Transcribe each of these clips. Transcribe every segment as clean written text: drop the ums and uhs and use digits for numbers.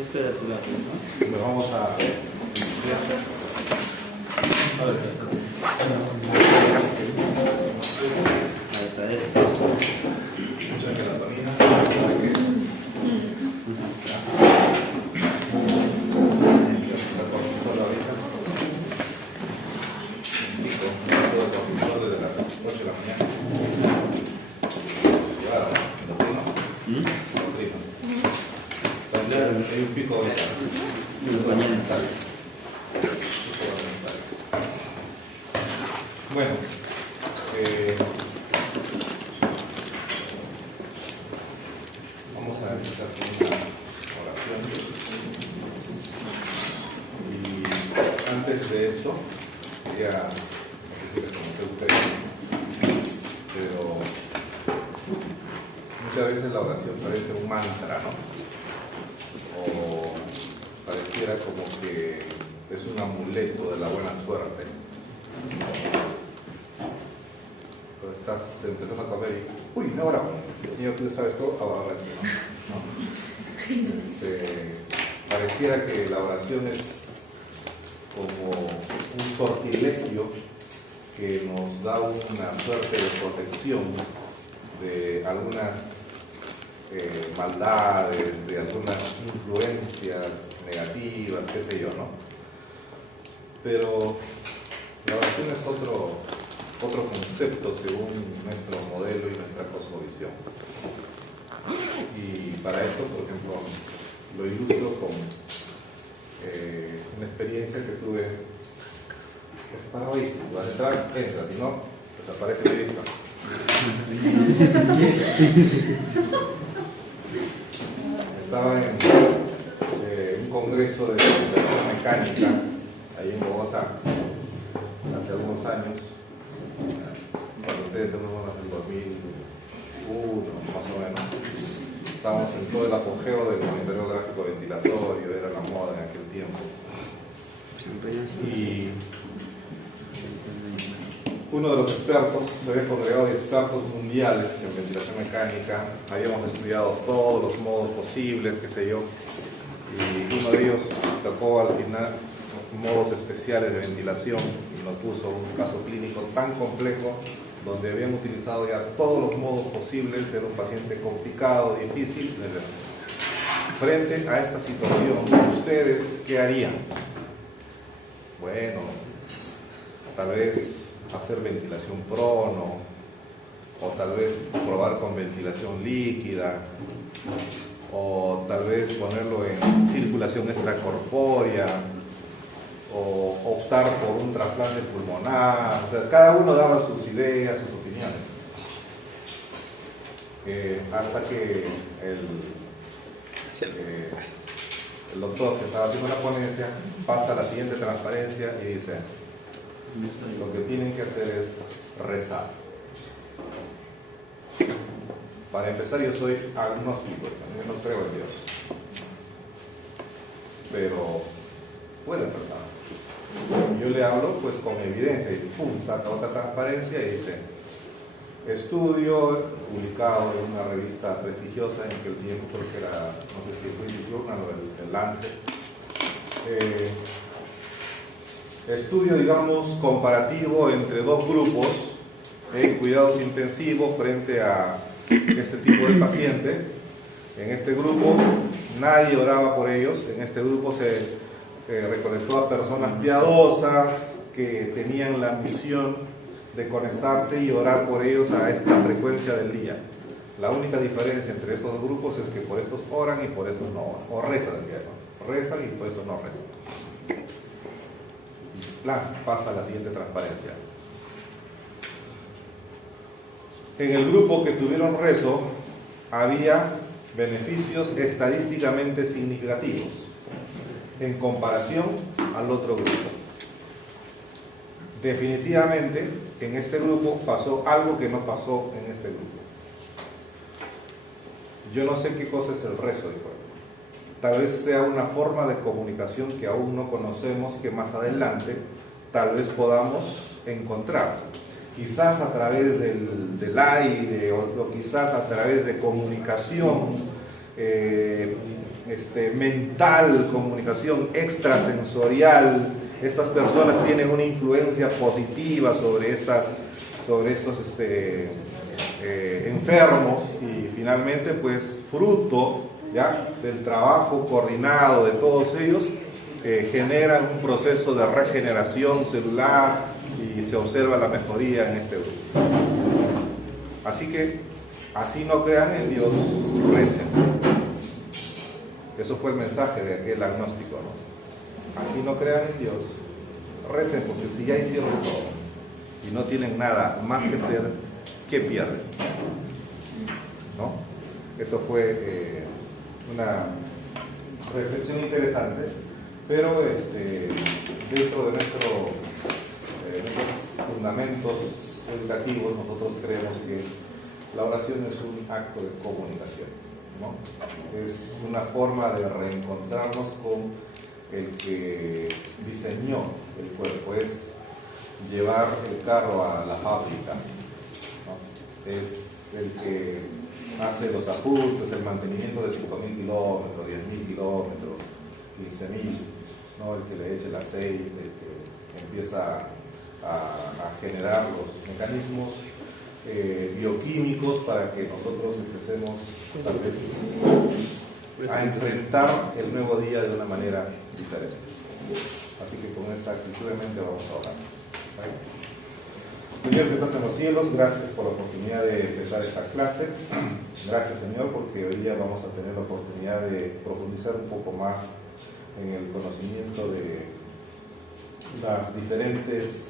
Esto era tu lado, ¿no? Lo vamos a... Ahí está esto. Mucha melatonina. La cortisol ahorita. Pico, todo el cortisol desde las 8 de la mañana. Claro, endocrino. Endocrino. Hay un pico ahorita. Mañana en tarde. Bueno, vamos a empezar con una oración. Y antes de esto, quería decirles como que ustedes, pero muchas veces la oración parece un mantra, ¿no? O pareciera como que es un amuleto de la buena suerte. Estás empezando a comer y, uy, no, ahora, Señor, tú sabes todo, ahora sí, ¿no? Pareciera que la oración es como un sortilegio que nos da una suerte de protección de algunas maldades, de algunas influencias negativas, qué sé yo, ¿no? Pero la oración es otro concepto según nuestro modelo y nuestra cosmovisión. Y para esto, por ejemplo, lo ilustro con una experiencia que tuve. Es para hoy, vas a entrar, entra, si no, desaparece de vista. Estaba en un congreso de ventilación mecánica ahí en Bogotá hace algunos años. Cuando ustedes se fueron hasta el 2001, más o menos, estábamos en todo el apogeo del monitoreo gráfico ventilatorio, era la moda en aquel tiempo. Y uno de los expertos, se había congregado de expertos mundiales en ventilación mecánica, habíamos estudiado todos los modos posibles, qué sé yo, y uno de ellos tocó al final modos especiales de ventilación y nos puso un caso clínico tan complejo donde habían utilizado ya todos los modos posibles, era un paciente complicado, difícil. Frente a esta situación, ¿ustedes qué harían? Bueno, tal vez hacer ventilación prono, o tal vez probar con ventilación líquida, o tal vez ponerlo en circulación extracorpórea, o optar por un trasplante pulmonar. O sea, cada uno daba sus ideas, sus opiniones. Hasta que el doctor que estaba haciendo la ponencia pasa a la siguiente transparencia y dice: lo que tienen que hacer es rezar. Para empezar, yo soy agnóstico, yo no creo en Dios, pero puede pasar. Yo le hablo pues con evidencia y pum, saca otra transparencia y dice: estudio publicado en una revista prestigiosa en aquel tiempo, creo que era, no sé si el British Journal o el Lancet, estudio, digamos, comparativo entre dos grupos en cuidados intensivos frente a este tipo de paciente. En este grupo nadie oraba por ellos, en este grupo se recolectó a personas piadosas que tenían la misión de conectarse y orar por ellos a esta frecuencia del día. La única diferencia entre estos dos grupos es que por estos oran y por estos no oran, o rezan, ¿no? Rezan y por estos no rezan. Y plan, pasa a la siguiente transparencia. En el grupo que tuvieron rezo había beneficios estadísticamente significativos en comparación al otro grupo. Definitivamente en este grupo pasó algo que no pasó en este grupo. Yo no sé qué cosa es el rezo, dijo. Tal vez sea una forma de comunicación que aún no conocemos, que más adelante tal vez podamos encontrar. quizás a través del aire o quizás a través de comunicación mental, comunicación extrasensorial. Estas personas tienen una influencia positiva sobre estos enfermos, y finalmente, pues, fruto ya del trabajo coordinado de todos ellos, generan un proceso de regeneración celular y se observa la mejoría en este grupo. Así que, así no crean en Dios, recen. Eso fue el mensaje de aquel agnóstico, ¿no? Así no crean en Dios, recen, porque si ya hicieron todo y no tienen nada más que hacer, ¿qué pierden? ¿No? Eso fue una reflexión interesante, pero dentro de nuestros fundamentos educativos, nosotros creemos que la oración es un acto de comunicación, ¿no? Es una forma de reencontrarnos con el que diseñó el cuerpo, es llevar el carro a la fábrica, ¿no? Es el que hace los ajustes, el mantenimiento de 5.000 kilómetros, 10.000 kilómetros, 15.000, ¿no? El que le eche el aceite, el que empieza a generar los mecanismos bioquímicos para que nosotros empecemos tal vez a enfrentar el nuevo día de una manera diferente. Así que con esta actitud de mente vamos a orar. ¿Vale? Señor que estás en los cielos, gracias por la oportunidad de empezar esta clase. Gracias, Señor, porque hoy día vamos a tener la oportunidad de profundizar un poco más en el conocimiento de las diferentes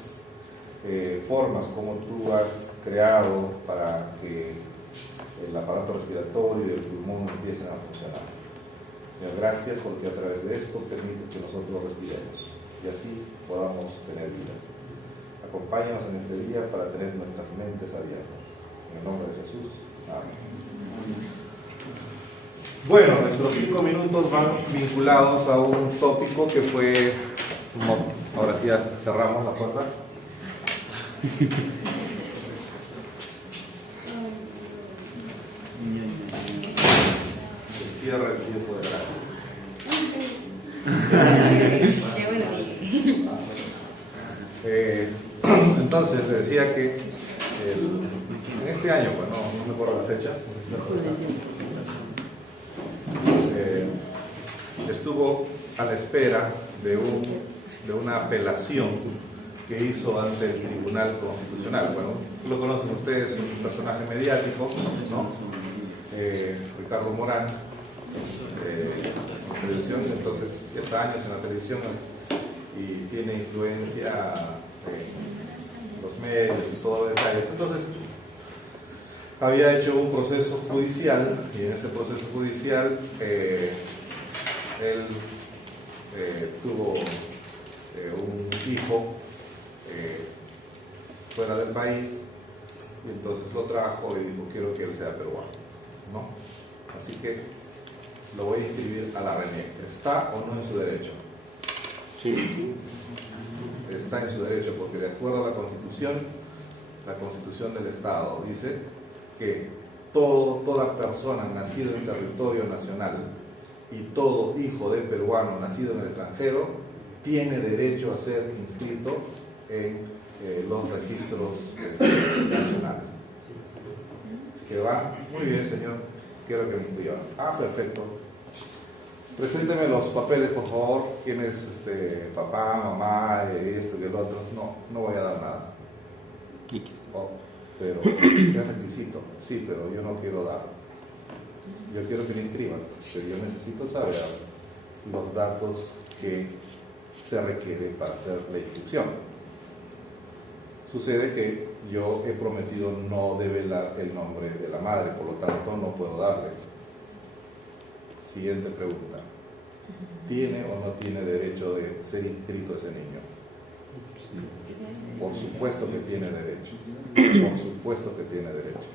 formas como tú has creado para que el aparato respiratorio y el pulmón empiecen a funcionar. Señor, gracias porque a través de esto permites que nosotros respiremos y así podamos tener vida. Acompáñanos en este día para tener nuestras mentes abiertas. En el nombre de Jesús. Amén. Bueno, nuestros 5 minutos van vinculados a un tópico que fue... Ahora sí ya cerramos la puerta. Se cierra el tiempo de gracia. Entonces, se decía que en este año, pues no me acuerdo la fecha, estuvo a la espera de una apelación que hizo ante el Tribunal Constitucional. Bueno, lo conocen ustedes, es un personaje mediático, ¿no? Ricardo Morán, en televisión, entonces ya está años en la televisión y tiene influencia en los medios y todo detalles. Entonces, había hecho un proceso judicial y en ese proceso judicial él tuvo un hijo fuera del país y entonces lo trajo y dijo: quiero que él sea peruano, ¿no? Así que lo voy a inscribir a la RENIEC. ¿Está o no en su derecho? Sí. Está en su derecho porque de acuerdo a la Constitución del Estado dice que toda persona nacida en territorio nacional y todo hijo de peruano nacido en el extranjero tiene derecho a ser inscrito en los registros nacionales. Así que va, muy bien, señor, quiero que me inscriba. Ah, perfecto. Presénteme los papeles, por favor. ¿Quién es papá, mamá, esto y el otro? No voy a dar nada. Oh, pero ¿qué requisito? Sí, pero yo no quiero dar. Yo quiero que me inscriban, pero yo necesito saber los datos que se requieren para hacer la inscripción. Sucede que yo he prometido no develar el nombre de la madre, por lo tanto no puedo darle. Siguiente pregunta. ¿Tiene o no tiene derecho de ser inscrito ese niño? Por supuesto que tiene derecho. Por supuesto que tiene derecho.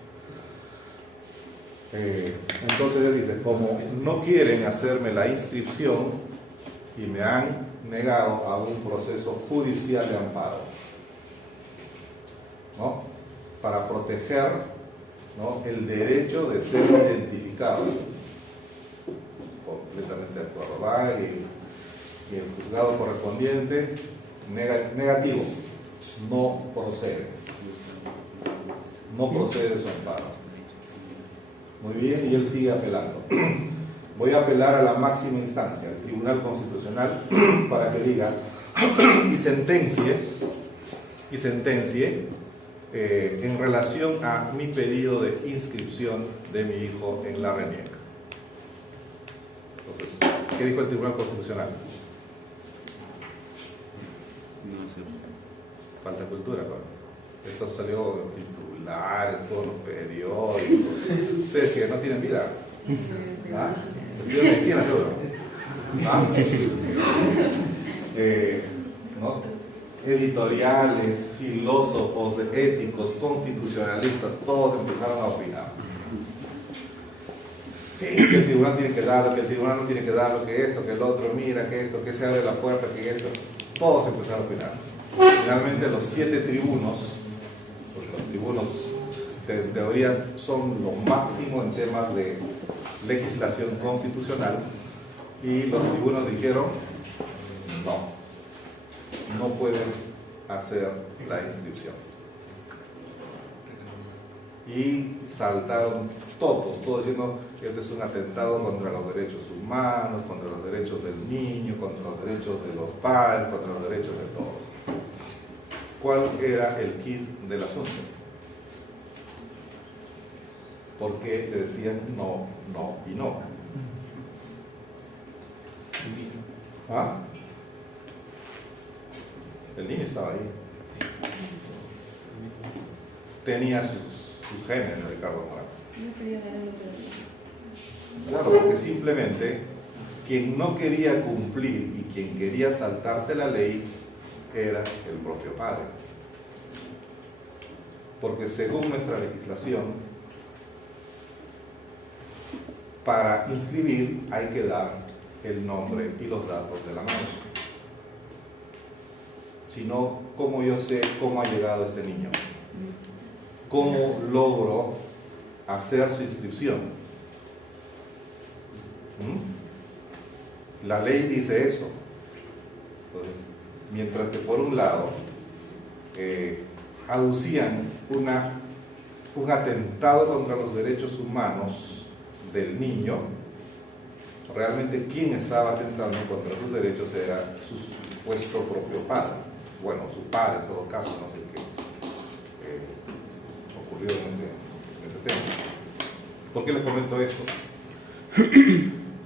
Entonces él dice, como no quieren hacerme la inscripción y me han negado a un proceso judicial de amparo, ¿no? para proteger, ¿no?, el derecho de ser identificado. Completamente de acuerdo. Va y el juzgado correspondiente negativo, no procede. No procede su amparo. Muy bien, y él sigue apelando. Voy a apelar a la máxima instancia, el Tribunal Constitucional, para que diga y sentencie en relación a mi pedido de inscripción de mi hijo en la RENIEC. Entonces, ¿qué dijo el Tribunal Constitucional? No sé. Falta cultura, ¿no? Esto salió en titulares, todos los periódicos. Ustedes que no tienen vida. ¿Ah? Estudió medicina, seguro. ¿Ah? ¿No? Editoriales, filósofos, éticos, constitucionalistas, todos empezaron a opinar. Sí, que el tribunal tiene que darlo, que el tribunal no tiene que darlo, que esto, que el otro, mira, que esto, que se abre la puerta, que esto. Todos empezaron a opinar. Finalmente los 7 tribunos, porque los tribunos en teoría son lo máximo en temas de legislación constitucional, y los tribunos dijeron no pueden hacer la inscripción. Y saltaron todos diciendo que este es un atentado contra los derechos humanos, contra los derechos del niño, contra los derechos de los padres, contra los derechos de todos. ¿Cuál era el kit del asunto? Porque le decían no, no y no. ¿Ah? El niño estaba ahí. Tenía su género, Ricardo Morán. Claro, porque simplemente quien no quería cumplir y quien quería saltarse la ley era el propio padre. Porque según nuestra legislación, para inscribir hay que dar el nombre y los datos de la madre. Si no, ¿cómo yo sé cómo ha llegado este niño? ¿Cómo logro hacer su inscripción? La ley dice eso. Entonces, mientras que por un lado aducían un atentado contra los derechos humanos del niño, realmente quien estaba atentando contra sus derechos era su supuesto propio padre. Bueno, su padre en todo caso, no sé qué ocurrió en ese tema. ¿Por qué les comento esto?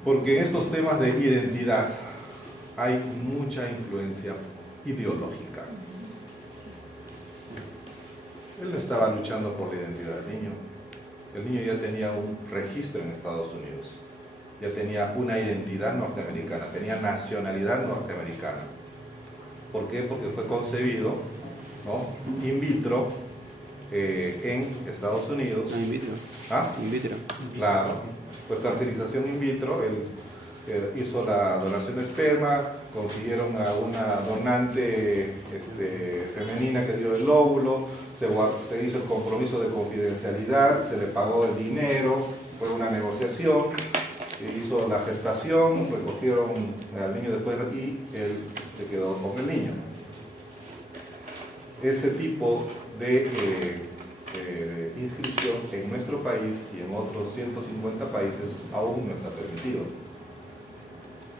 Porque en estos temas de identidad hay mucha influencia ideológica. Él no estaba luchando por la identidad del niño. El niño ya tenía un registro en Estados Unidos, ya tenía una identidad norteamericana, tenía nacionalidad norteamericana. ¿Por qué? Porque fue concebido, ¿no?, in vitro en Estados Unidos. In vitro. ¿Ah? In vitro. Claro, fue fertilización in vitro. Él hizo la donación de esperma, consiguieron a una donante femenina que dio el óvulo, se hizo el compromiso de confidencialidad, se le pagó el dinero, fue una negociación, se hizo la gestación, recogieron al niño después y él se quedó con el niño. Ese tipo de inscripción en nuestro país y en otros 150 países aún no está permitido.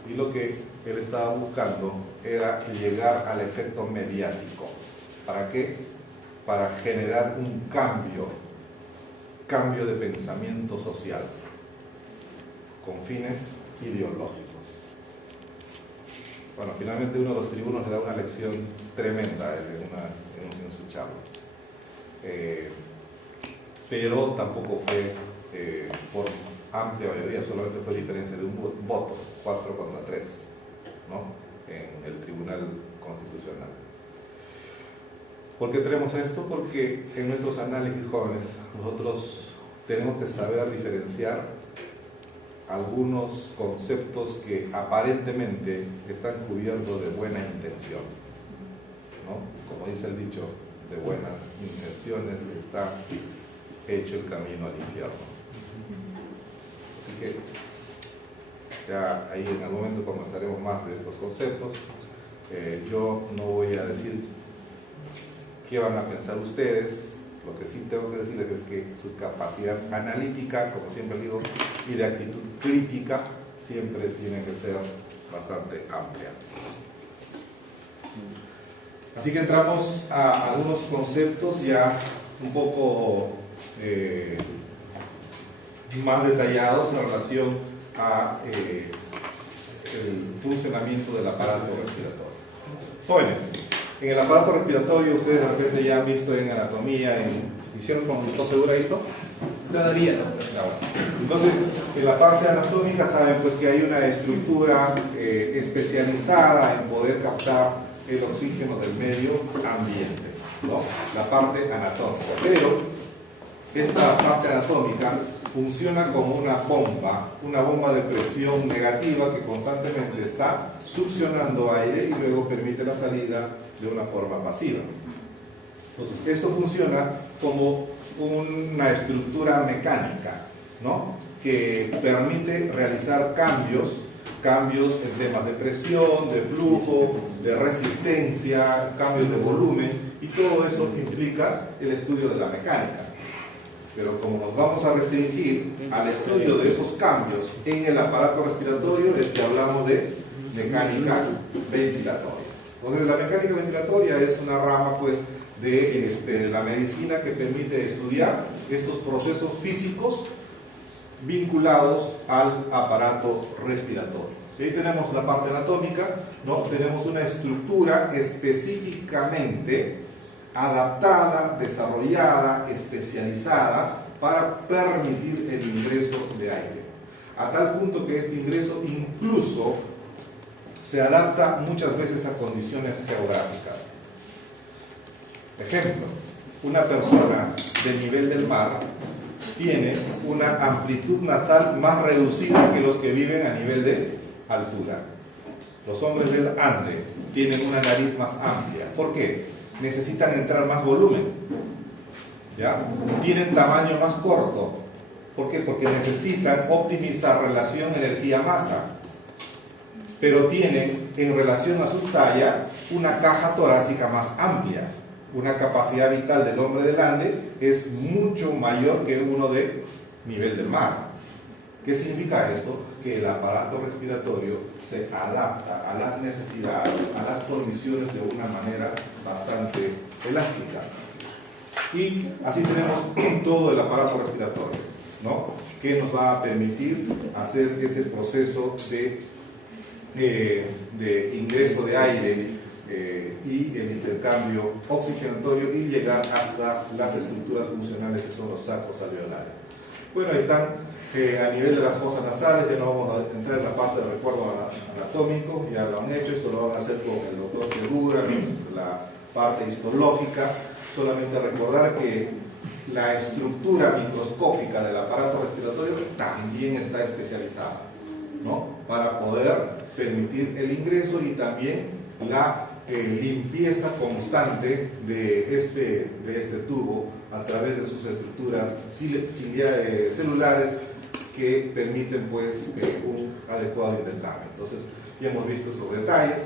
Y lo que él estaba buscando era llegar al efecto mediático. ¿Para qué? Para generar un cambio de pensamiento social con fines ideológicos. Bueno, finalmente uno de los tribunos le da una lección tremenda en su charla. Pero tampoco fue por amplia mayoría, solamente fue diferencia de un voto, 4 contra 3, ¿no?, en el Tribunal Constitucional. ¿Por qué tenemos esto? Porque en nuestros análisis jóvenes nosotros tenemos que saber diferenciar algunos conceptos que aparentemente están cubiertos de buena intención, ¿no? Como dice el dicho, de buenas intenciones está hecho el camino al infierno. Así que ya ahí en algún momento conversaremos más de estos conceptos. Yo no voy a decir qué van a pensar ustedes. Lo que sí tengo que decirles es que su capacidad analítica, como siempre digo, y de actitud crítica siempre tiene que ser bastante amplia. Así que entramos a algunos conceptos ya un poco más detallados en relación a el funcionamiento del aparato respiratorio. Jóvenes, en el aparato respiratorio ustedes de repente ya han visto en anatomía, ¿hicieron con glucosa segura esto? Todavía no. Entonces, en la parte anatómica saben pues que hay una estructura especializada en poder captar el oxígeno del medio ambiente, ¿no? La parte anatómica. Pero esta parte anatómica funciona como una bomba de presión negativa que constantemente está succionando aire y luego permite la salida de una forma pasiva. Entonces, esto funciona como una estructura mecánica, ¿no? Que permite realizar cambios en temas de presión, de flujo, de resistencia, cambios de volumen, y todo eso implica el estudio de la mecánica. Pero como nos vamos a restringir al estudio de esos cambios en el aparato respiratorio, es que hablamos de mecánica ventilatoria. Entonces, la mecánica ventilatoria es una rama pues de la medicina que permite estudiar estos procesos físicos vinculados al aparato respiratorio. Y ahí tenemos la parte anatómica, ¿no? Tenemos una estructura específicamente adaptada, desarrollada, especializada para permitir el ingreso de aire. A tal punto que este ingreso incluso se adapta muchas veces a condiciones geográficas. Ejemplo, una persona del nivel del mar tiene una amplitud nasal más reducida que los que viven a nivel de altura. Los hombres del Ande tienen una nariz más amplia. ¿Por qué? Necesitan entrar más volumen, ¿ya? Tienen tamaño más corto. ¿Por qué? Porque necesitan optimizar relación energía-masa, pero tienen en relación a su talla una caja torácica más amplia. Una capacidad vital del hombre del Ande es mucho mayor que uno de nivel del mar. ¿Qué significa esto? Que el aparato respiratorio se adapta a las necesidades, a las condiciones de una manera bastante elástica. Y así tenemos todo el aparato respiratorio, ¿no? Que nos va a permitir hacer ese proceso de ingreso de aire y el intercambio oxigenatorio y llegar hasta las estructuras funcionales que son los sacos alveolares. Bueno, ahí están a nivel de las fosas nasales. Ya no vamos a entrar en la parte del recuerdo anatómico, ya lo han hecho, esto lo van a hacer con el doctor Segura, la parte histológica. Solamente recordar que la estructura microscópica del aparato respiratorio también está especializada, ¿no? Para poder permitir el ingreso y también la limpieza constante de este tubo a través de sus estructuras celulares que permiten pues un adecuado intercambio. Entonces ya hemos visto esos detalles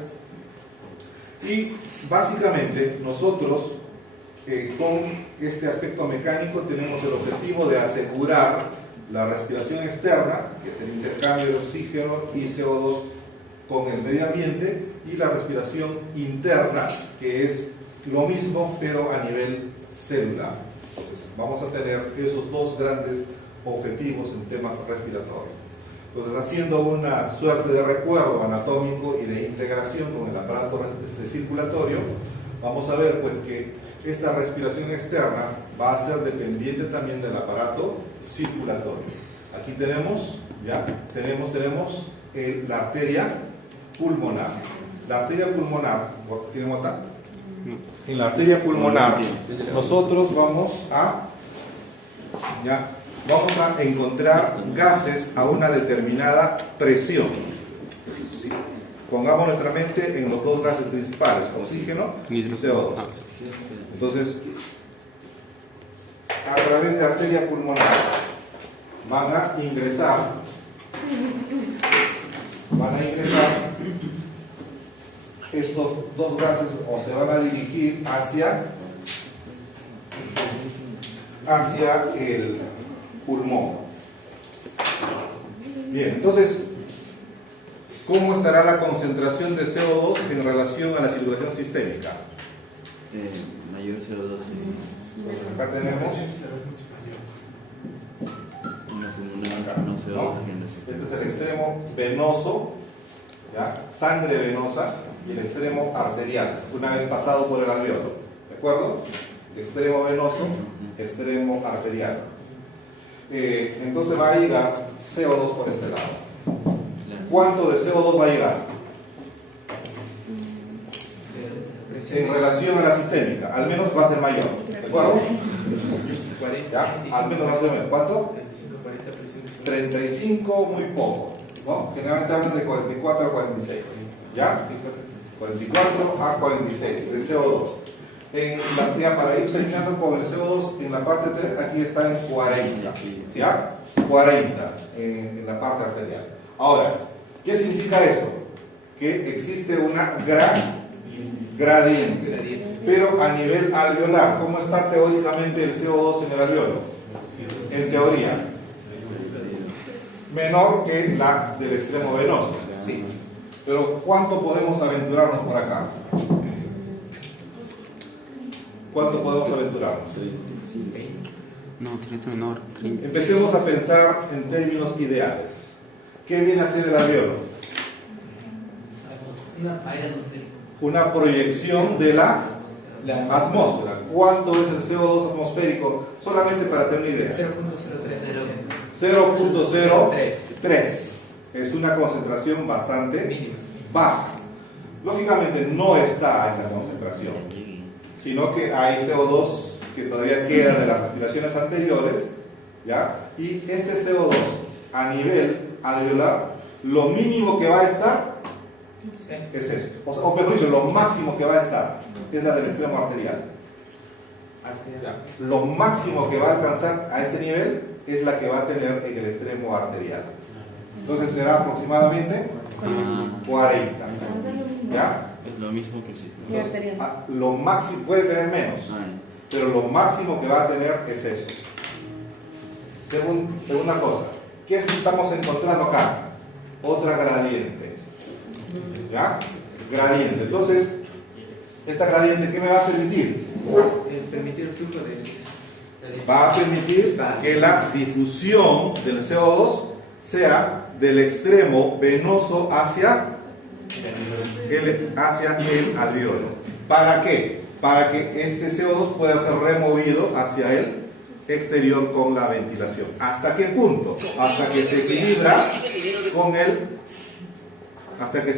y básicamente nosotros con este aspecto mecánico tenemos el objetivo de asegurar la respiración externa, que es el intercambio de oxígeno y CO2 con el medio ambiente, y la respiración interna, que es lo mismo pero a nivel celular. Entonces vamos a tener esos dos grandes objetivos en temas respiratorios. Entonces, haciendo una suerte de recuerdo anatómico y de integración con el aparato circulatorio, vamos a ver pues que esta respiración externa va a ser dependiente también del aparato circulatorio. Aquí tenemos la arteria pulmonar. La arteria pulmonar, ¿tiene nota? En la arteria pulmonar nosotros vamos a encontrar gases a una determinada presión. Sí. Pongamos nuestra mente en los dos gases principales, oxígeno y CO2. Entonces, a través de arteria pulmonar van a ingresar estos dos gases o se van a dirigir hacia el pulmón. Bien, entonces, ¿cómo estará la concentración de CO2 en relación a la circulación sistémica? Mayor CO2 Acá tenemos una pulmonar, no CO2 ¿no? que en la sistema. Este es el extremo venoso, ¿ya? Sangre venosa, y el extremo arterial, una vez pasado por el alveolo. ¿De acuerdo? Extremo venoso, extremo arterial. Entonces va a llegar CO2 por este lado. ¿Cuánto de CO2 va a llegar? En relación a la sistémica, al menos va a ser mayor. ¿De acuerdo? ¿Ya? Al menos va a ser mayor. ¿Cuánto? 35, muy poco, ¿no? Generalmente hablan de 44 a 46, ¿ya? 44 a 46 de CO2. Ya para ir terminando con el CO2, en la parte 3, aquí está en 40, ¿ya? 40 en la parte arterial. Ahora, ¿qué significa eso? Que existe una gran gradiente, pero a nivel alveolar. ¿Cómo está teóricamente el CO2 en el alveolo? En teoría, menor que la del extremo venoso. Sí. Pero ¿cuánto podemos aventurarnos por acá? ¿Cuánto podemos aventurarnos? No, tiene que menor. Empecemos a pensar en términos ideales. ¿Qué viene a ser el alveolo? Una proyección de la atmósfera. ¿Cuánto es el CO2 atmosférico? Solamente para tener una idea. 0.03. Es una concentración bastante baja. Lógicamente no está a esa concentración, sino que hay CO2 que todavía queda de las respiraciones anteriores, ¿ya? Y este CO2 a nivel alveolar, lo mínimo que va a estar es esto. O mejor dicho, lo máximo que va a estar es la del extremo arterial. ¿Ya? Lo máximo que va a alcanzar a este nivel es la que va a tener en el extremo arterial. Entonces será aproximadamente 40. ¿Ya? Es lo mismo que el sistema. Y arterial. Lo máximo, puede tener menos, pero lo máximo que va a tener es eso. Segunda cosa, ¿qué estamos encontrando acá? Otra gradiente. ¿Ya? Gradiente. Entonces, esta gradiente, ¿qué me va a permitir? Permitir el flujo de... Va a permitir que la difusión del CO2 sea del extremo venoso hacia el alveolo. ¿Para qué? Para que este CO2 pueda ser removido hacia el exterior con la ventilación. ¿Hasta qué punto? Hasta que se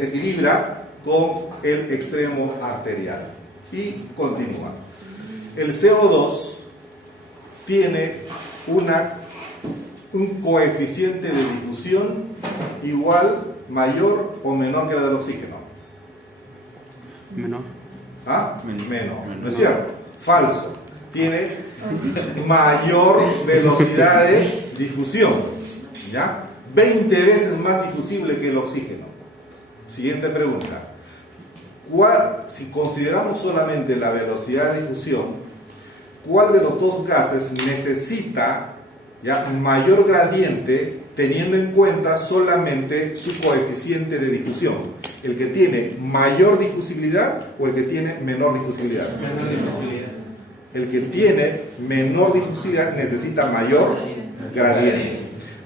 equilibra con el extremo arterial. Y continúa. El CO2 tiene un coeficiente de difusión igual, mayor o menor que la del oxígeno. Menor. ¿Ah? Menor. ¿No es cierto? Falso. Tiene mayor velocidad de difusión. ¿Ya? 20 veces más difusible que el oxígeno. Siguiente pregunta. Si consideramos solamente la velocidad de difusión, ¿cuál de los dos gases necesita ya mayor gradiente teniendo en cuenta solamente su coeficiente de difusión? ¿El que tiene mayor difusibilidad o el que tiene menor difusibilidad? El que tiene menor difusibilidad necesita mayor gradiente.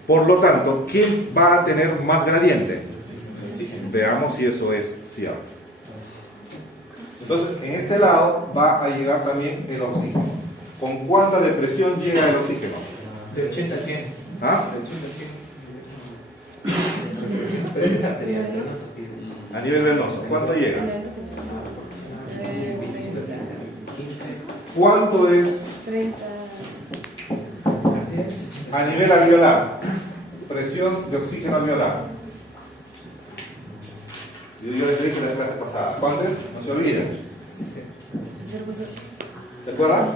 Por lo tanto, ¿quién va a tener más gradiente? Veamos si eso es cierto. Entonces, en este lado va a llegar también el oxígeno. ¿Con cuánta depresión llega el oxígeno? De 80 a 100. ¿Ah? De 80 a 100. Pero ese es arterial, ¿no? A nivel venoso, ¿cuánto llega? ¿Cuánto es 30. a nivel alveolar? Presión de oxígeno alveolar. Yo les dije en la clase pasada. ¿Cuánto es? No se olviden. ¿Te acuerdas?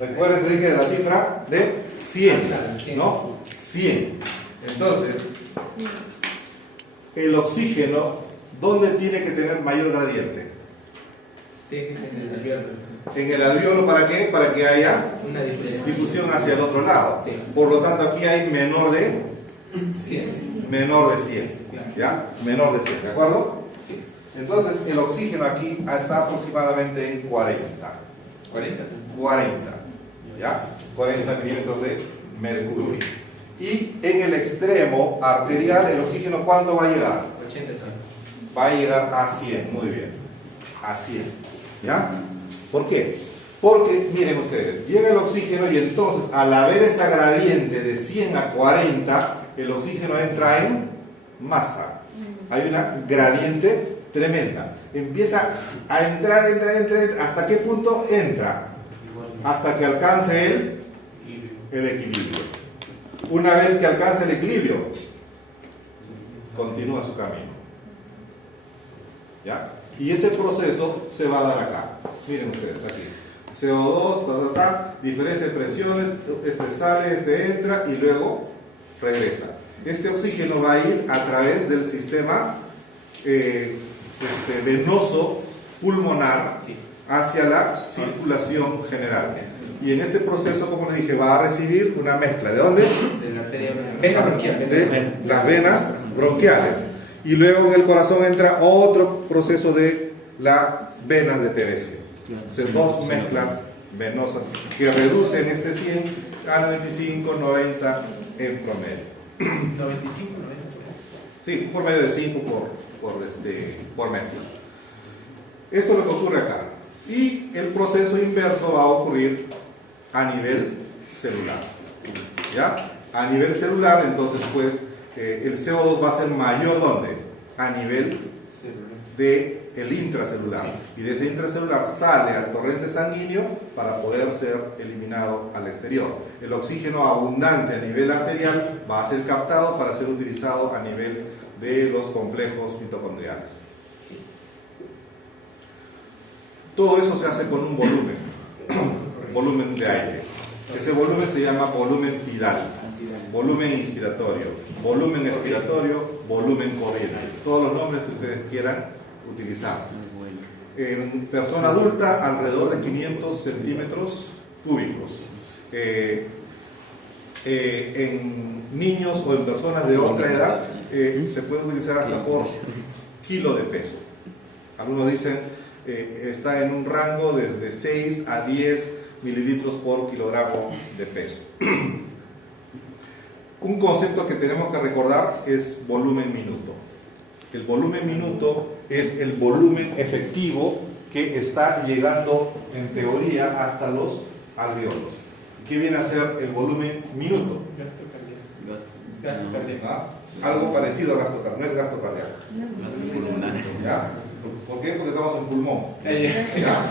Recuerden, dije de la cifra de 100, ¿no? 100. Entonces, el oxígeno, ¿dónde tiene que tener mayor gradiente? Tiene que ser en el alveolo. En el alveolo, ¿para qué? Para que haya Una diferencia. difusión hacia el otro lado. Sí. Por lo tanto, aquí hay menor de 100. 100, ¿ya? Menor de 100, ¿de acuerdo? Sí. Entonces, el oxígeno aquí está aproximadamente en 40. 40. 40, ¿ya? 40 milímetros de mercurio. Y en el extremo arterial, el oxígeno, ¿cuánto va a llegar? 80. Va a llegar a 100, muy bien. A 100, ¿ya? ¿Por qué? Porque, miren ustedes, llega el oxígeno y entonces, al haber esta gradiente de 100 a 40, el oxígeno entra en masa. Hay una gradiente tremenda. Empieza a entrar, ¿hasta qué punto entra? Hasta que alcance el equilibrio. Una vez que alcance el equilibrio, continúa su camino. ¿Ya? Y ese proceso se va a dar acá. Miren ustedes aquí. CO2, diferencia de presiones, este sale, este entra y luego regresa. Este oxígeno va a ir a través del sistema venoso pulmonar hacia la circulación general. Y en ese proceso, como les dije, va a recibir una mezcla. ¿De dónde? De la arteria vena bronquial. De las venas bronquiales. Y luego en el corazón entra otro proceso de las venas de Teresio. O sea, dos mezclas venosas que reducen este 100 a 95, 90 en promedio. 95, 90. Sí, por medio de 5 por mezcla. Esto es lo que ocurre acá. Y el proceso inverso va a ocurrir a nivel celular. ¿Ya? A nivel celular, entonces, pues, el CO2 va a ser mayor, ¿dónde? A nivel del intracelular. Y de ese intracelular sale al torrente sanguíneo para poder ser eliminado al exterior. El oxígeno abundante a nivel arterial va a ser captado para ser utilizado a nivel de los complejos mitocondriales. Todo eso se hace con un volumen, volumen de aire. Ese volumen se llama volumen tidal, volumen inspiratorio, volumen expiratorio, volumen corriente. Todos los nombres que ustedes quieran utilizar. En persona adulta, alrededor de 500 centímetros cúbicos. En niños o en personas de otra edad, se puede utilizar hasta por kilo de peso. Algunos dicen está en un rango desde 6 a 10 mililitros por kilogramo de peso. Un concepto que tenemos que recordar es volumen minuto. El volumen minuto es el volumen efectivo que está llegando en teoría hasta los alveolos. ¿Qué viene a ser el volumen minuto? Gasto cardíaco. ¿Ah? Algo parecido a gasto cardíaco, no es gasto cardíaco. ¿Ya? ¿Por qué? Porque estamos en pulmón. ¿Ya?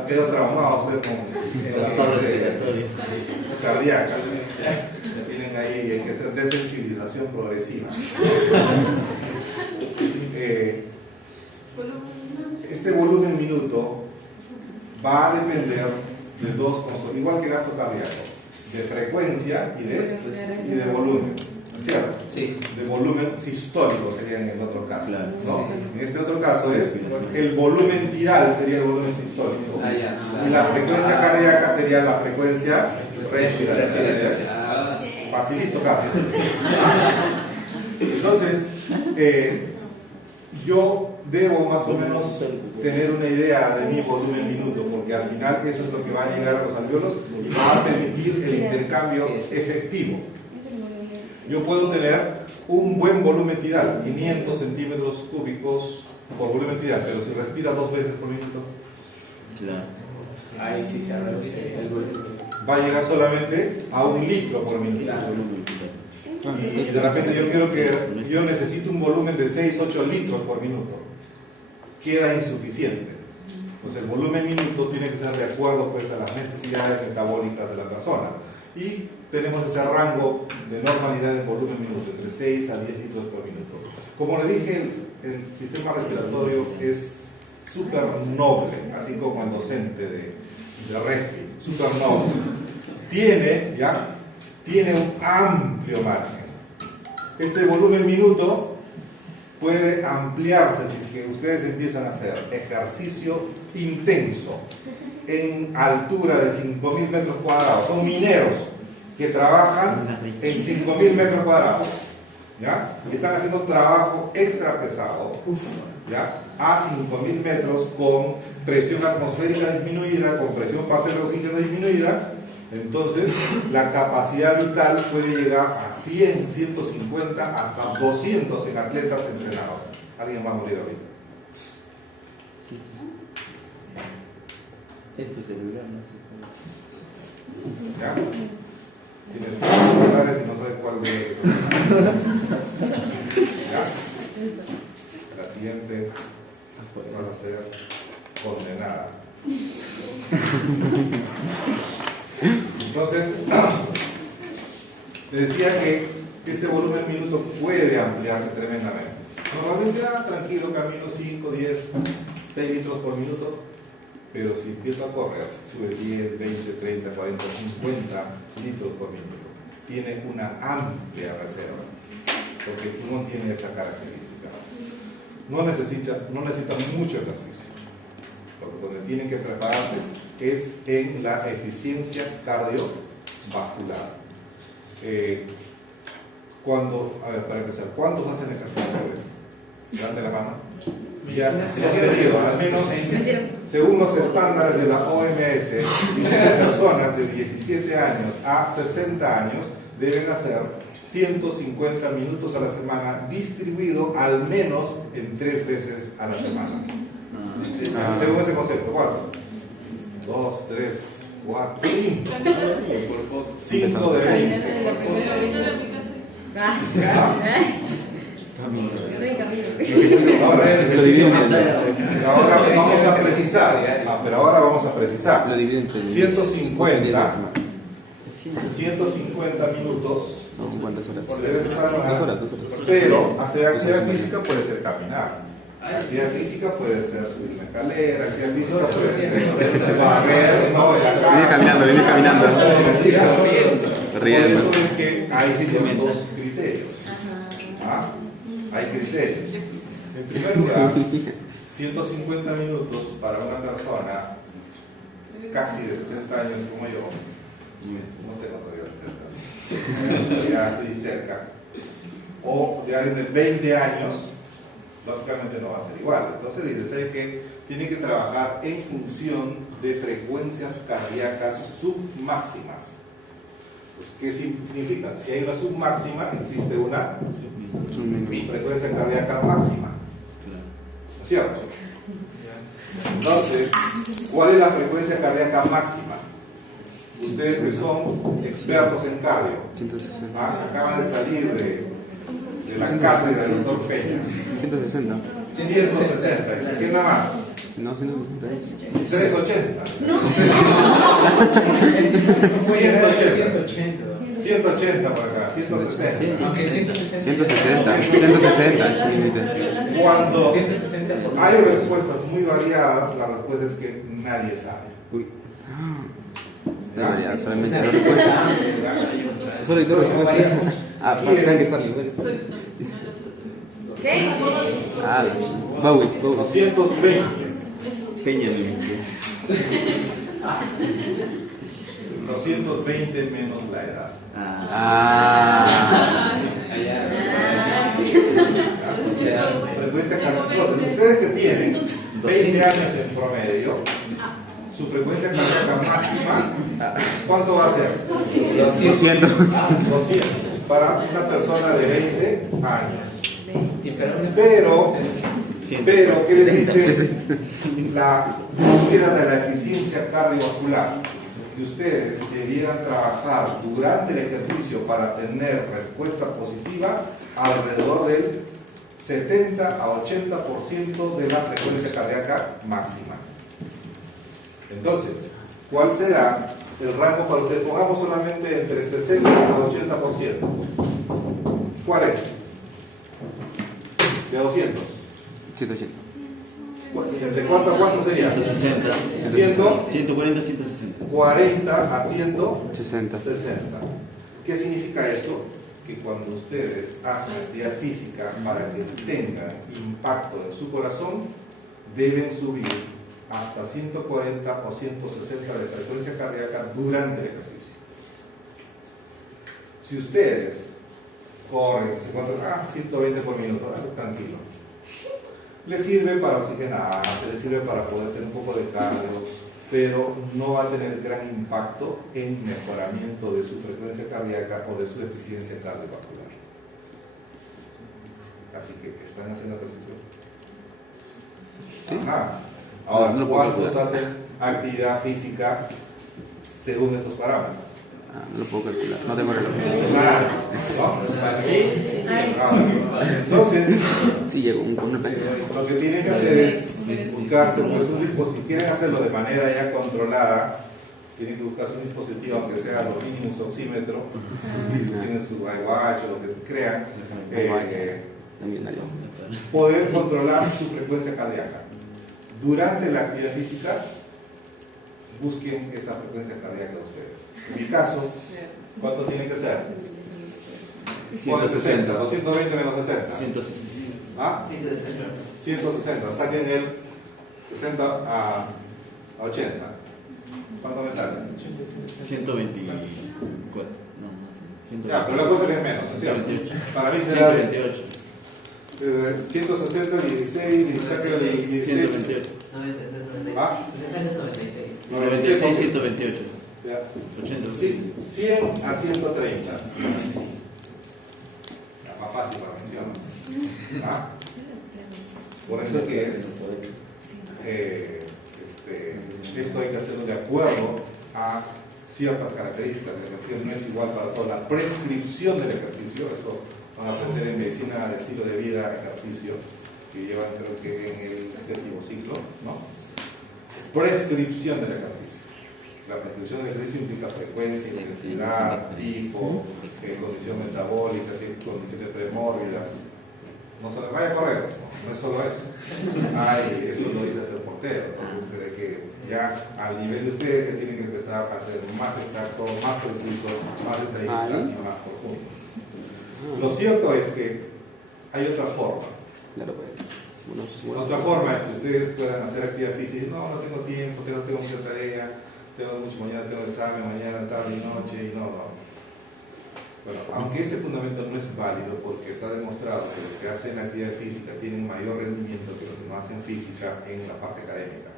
Ha quedado traumado usted con Las tablas respiratorias. cardíaca. Tienen ahí, hay que hacer desensibilización progresiva. Este volumen minuto va a depender de dos cosas, igual que gasto cardíaco, de frecuencia y de volumen, ¿cierto? Sí. De volumen sistólico sería en el otro caso, Claro. ¿no? En este otro caso es el volumen tidal, sería el volumen sistólico, Ah, ya, claro. y la frecuencia cardíaca sería la frecuencia respiratoria. Facilito, cambio. Entonces, yo debo más o menos tener una idea de mi volumen minuto, porque al final eso es lo que va a llegar a los alveolos y va a permitir el intercambio efectivo. Yo puedo tener un buen volumen tidal, 500 centímetros cúbicos por volumen tidal, pero si respira 2 veces por minuto, Claro. Ahí sí se reduce el volumen. va a llegar solamente a 1 litro por minuto. Y de repente yo necesito un volumen de 6-8 litros por minuto. Queda insuficiente. Pues el volumen minuto tiene que ser de acuerdo pues, a las necesidades metabólicas de la persona. Y tenemos ese rango de normalidad en volumen minuto, entre 6 a 10 litros por minuto. Como le dije, el sistema respiratorio es súper noble, así como el docente de Respi, súper noble. Tiene un amplio margen. Este volumen minuto puede ampliarse si es que ustedes empiezan a hacer ejercicio intenso en altura de 5.000 metros cuadrados. Son mineros que trabajan en 5.000 metros cuadrados, ¿ya? Y están haciendo trabajo extra pesado, ¿ya? A 5.000 metros con presión atmosférica disminuida, con presión parcial de oxígeno disminuida. Entonces, la capacidad vital puede llegar a 100, 150, hasta 200 en atletas entrenados. ¿Alguien va a morir ahorita? Es tu celular, no sé. ¿Ya? Tienes 5 celulares y no sabes cuál de ellos. ¿Ya? La siguiente va a ser condenada. Entonces, te decía que este volumen minuto puede ampliarse tremendamente. Normalmente, tranquilo, camino 5, 10, 6 litros por minuto, pero si empiezo a correr, sube 10, 20, 30, 40, 50 litros por minuto. Tiene una amplia reserva, porque el pulmón tiene esa característica. No necesita mucho ejercicio. Donde tienen que prepararse es en la eficiencia cardiovascular. Para empezar, ¿cuántos hacen ejercicio? Levante la mano. Ya sostenido, al menos según los estándares de la OMS, las personas de 17 años a 60 años deben hacer 150 minutos a la semana, distribuido al menos en 3 veces a la semana. Según ese concepto, 4, 2, 3, 4, 5. 5 de 20. Ahora vamos a precisar. Pero ahora vamos a precisar. 150 minutos. Son 50 horas. Debes estar 2 horas. Pero hacer actividad física puede ser caminar. Actividad física puede ser subir una escalera, actividad física puede ser barrer, Viene caminando. Riendo. Por eso es que hay ciertos criterios. Hay criterios. En primer lugar, 150 minutos para una persona casi de 60 años como yo, no tengo todavía 60, ya estoy cerca, o de alguien de 20 años, lógicamente no va a ser igual. Entonces dice, ¿sabes qué? Tiene que trabajar en función de frecuencias cardíacas submáximas. Pues, ¿qué significa? Si hay una submáxima, existe una frecuencia cardíaca máxima. ¿No es cierto? Entonces, ¿cuál es la frecuencia cardíaca máxima? Ustedes que son expertos en cardio, 160. acaban de salir de la cátedra del doctor Peña. 160. 160. ¿Quién da más? No, 160. 380. No. 180 por acá, 160. Aunque 160. 160 es el límite. Cuando 160 por hay respuestas muy variadas, la respuesta es que nadie sabe. Uy. Ya, solamente la respuesta. Solo hay dos respuestas. Tengan que estar iguales. Bowis. 220. Peña me mintió. 220 menos la edad. Frecuencia cardíaca. Ustedes que tienen 20 años en promedio, su frecuencia cardíaca máxima, ¿cuánto va a ser? 200. 200 para una persona de 20 años. Pero ¿qué les dice la búsqueda de la eficiencia cardiovascular? Que ustedes debieran trabajar durante el ejercicio para tener respuesta positiva alrededor del 70 a 80% de la frecuencia cardíaca máxima. Entonces, ¿cuál será el rango para ustedes? Pongamos solamente entre 60 a 80%. ¿Cuál es? De 200. 180. ¿64 cuánto sería? 160. 140, 160. 40 a 160. 60. ¿Qué significa esto? Que cuando ustedes hacen actividad física para que tengan impacto en su corazón, deben subir hasta 140 o 160 de frecuencia cardíaca durante el ejercicio. Si ustedes corren, se encuentran 120 por minuto, tranquilo. Les sirve para oxigenar, les sirve para poder tener un poco de cardio, pero no va a tener gran impacto en mejoramiento de su frecuencia cardíaca o de su eficiencia cardiovascular. Así que, ¿están haciendo ejercicio? Sí. Ajá. Ahora, No lo puedo ¿cuántos calcular. hacen actividad física según estos parámetros? No lo puedo calcular. No tengo reloj. Nada, ¿no? Entonces, Sí, llegó un pequeño. lo que tienen que hacer es buscarse pues, un dispositivo. Si quieren hacerlo de manera ya controlada, tienen que buscarse un dispositivo, aunque sea lo mínimo, un oxímetro, y tienen su iWatch o lo que crean, También algo. poder controlar su frecuencia cardíaca. Durante la actividad física, busquen esa frecuencia cardíaca de ustedes. En mi caso, ¿cuánto tiene que ser? 160, 220 menos 60. 160. ¿Ah? 160, saquen el 60 a 80. ¿Cuánto me sale? 124. No, Ya, pero la cosa es que es menos, ¿no es cierto? 128. Para mí será de 128. 160, 16, y saquen el 16. 128. ¿Ah? 96, 128. Ya. 80. Sí, 100 a 130. Ya, más fácil para mencionar. ¿Ah? Por eso que es, esto hay que hacerlo de acuerdo a ciertas características. El ejercicio no es igual para todos. La prescripción del ejercicio, eso van a aprender en medicina de estilo de vida, ejercicio, que llevan creo que en el 7º ciclo, ¿no? Prescripción del ejercicio. La prescripción del ejercicio implica frecuencia, intensidad, tipo, condición metabólica, condiciones premórbidas. No se les vaya a correr, no es solo eso. Ay, eso lo dice hasta el portero. Entonces, de que ya al nivel de ustedes que tienen que empezar a ser más exacto, más preciso, más detallista y más profundo. Lo cierto es que hay otra forma. Claro, pues. Otra forma es que ustedes puedan hacer actividad física. No tengo tiempo, tengo mucha tarea, tengo mucho mañana, tengo examen, mañana, tarde y noche, y no. Bueno, aunque ese fundamento no es válido porque está demostrado que los que hacen actividad física tienen mayor rendimiento que los que no hacen física en la parte académica.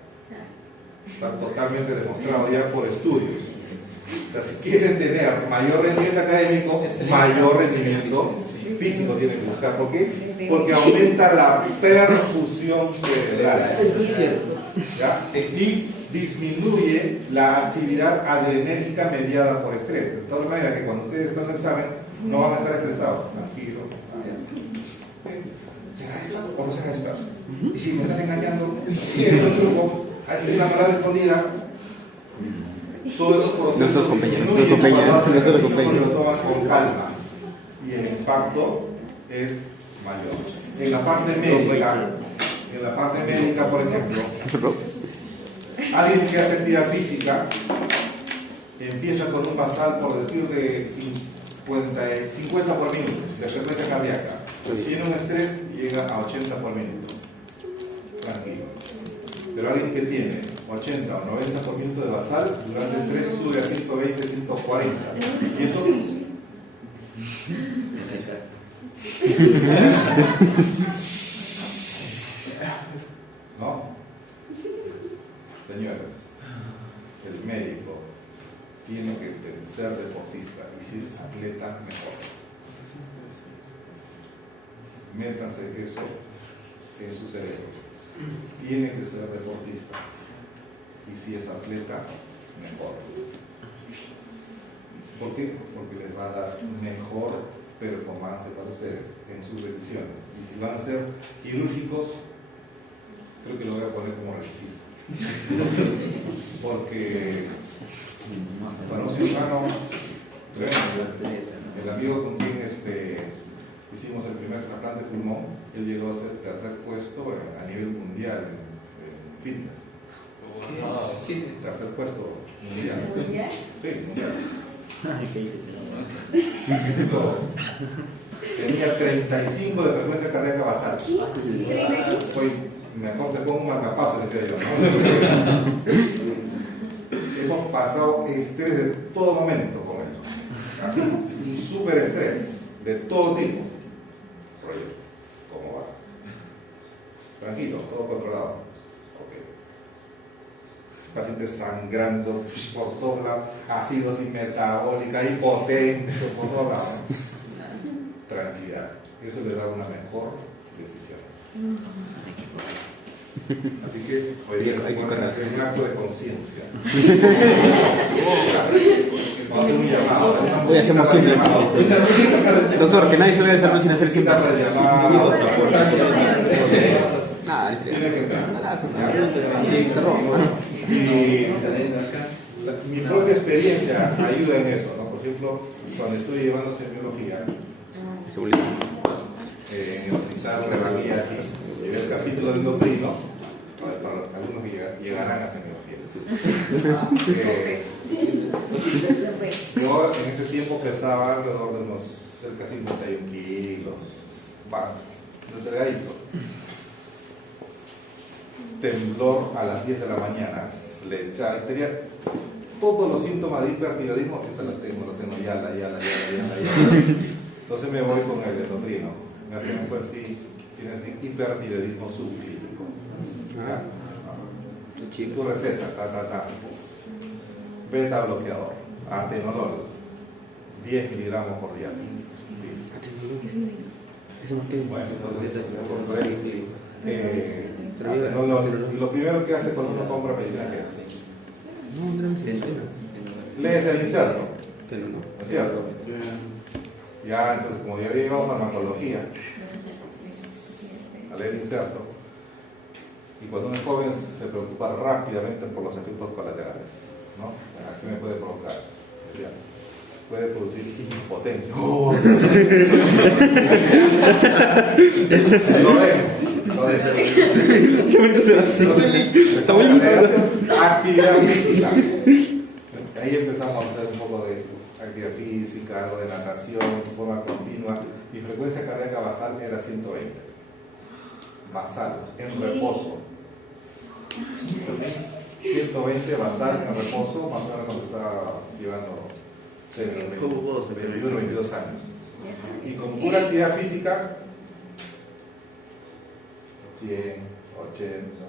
Está totalmente demostrado ya por estudios. O sea, si quieren tener mayor rendimiento académico, mayor rendimiento físico tienen que buscar. ¿Por qué? Porque aumenta la perfusión cerebral. ¿Ya? Y disminuye la actividad adrenérgica mediada por estrés. De tal manera que cuando ustedes están en el examen, no van a estar estresados. Tranquilo. ¿Será esto o no será esto? Y si me están engañando, tienen un truco, hay una palabra escondida. Todos esos procesos Nuestros compañeros, lo toman con calma y el impacto es mayor. En la parte médica, por ejemplo, alguien que hace actividad física empieza con un basal, por decir, de 50 por minuto de frecuencia cardíaca. Tiene un estrés y llega a 80 por minuto. Tranquilo. Pero alguien que tiene 80 o 90 por minuto de basal, durante el estrés sube a 120, 140. Y eso... ¿No? Señores, el médico tiene que ser deportista y si es atleta, mejor. Métanse eso en su cerebro. Tiene que ser deportista y si es atleta, mejor. ¿Por qué? Porque les va a dar mejor performance para ustedes en sus decisiones. Y si van a ser quirúrgicos, creo que lo voy a poner como requisito. Porque para un cirujano, el amigo con quien hicimos el primer trasplante de pulmón, él llegó a ser tercer puesto a nivel mundial Fitness. Sí. Tercer puesto mundial. ¿Mundial? Sí, mundial. Ay, qué interesante. Tenía 35 de frecuencia cardíaca basal. Fue mejor te pongo un marcapaso, decía yo, ¿no? Hemos pasado estrés de todo momento con él. Así, un súper estrés de todo tipo. Rollo, ¿cómo va? Tranquilo, todo controlado. Ok. Paciente sangrando por todos lados, acidosis metabólica, hipotensión por todos lados. Tranquilidad. Eso le da una mejor decisión. Así que hoy día hay que hacer un acto de conciencia. Hoy hacemos simple. Doctor, que nadie se vaya al salón sin hacer simple. Nada, Tiene que entrar. Y mi propia experiencia ayuda en eso, ¿no? Por ejemplo, cuando estoy llevando semiología, en el hospital Revalía aquí, llevé el capítulo de endocrino, para algunos que llegarán a semiología. Yo en ese tiempo pesaba alrededor de unos cerca de 51 kilos, delgadito. Temblor a las 10 de la mañana, tenía todos los síntomas de hipertiroidismo, los tengo ya. Entonces me voy con el endocrino, me hacen un perfil, tiene hipertiroidismo subclínico. Tu receta, beta bloqueador, atenolol, 10 miligramos por día. Bueno, entonces, lo primero que hace cuando uno compra medicina, ¿qué hace? Lees el inserto, ¿no es cierto? Ya, entonces, como ya llevamos farmacología, a leer el inserto, y cuando uno es joven se preocupa rápidamente por los efectos colaterales, ¿no? ¿Qué me puede provocar? Decía, puede producir impotencia. ¡Oh! Actividad física. Ahí empezamos a hacer un poco de actividad física, algo de natación, de forma continua. Mi frecuencia cardíaca basal era 120. Basal, en reposo. 120 basal en reposo, más o menos cuando estaba llevando 21, 22 años. Y con pura actividad física, 100, 80,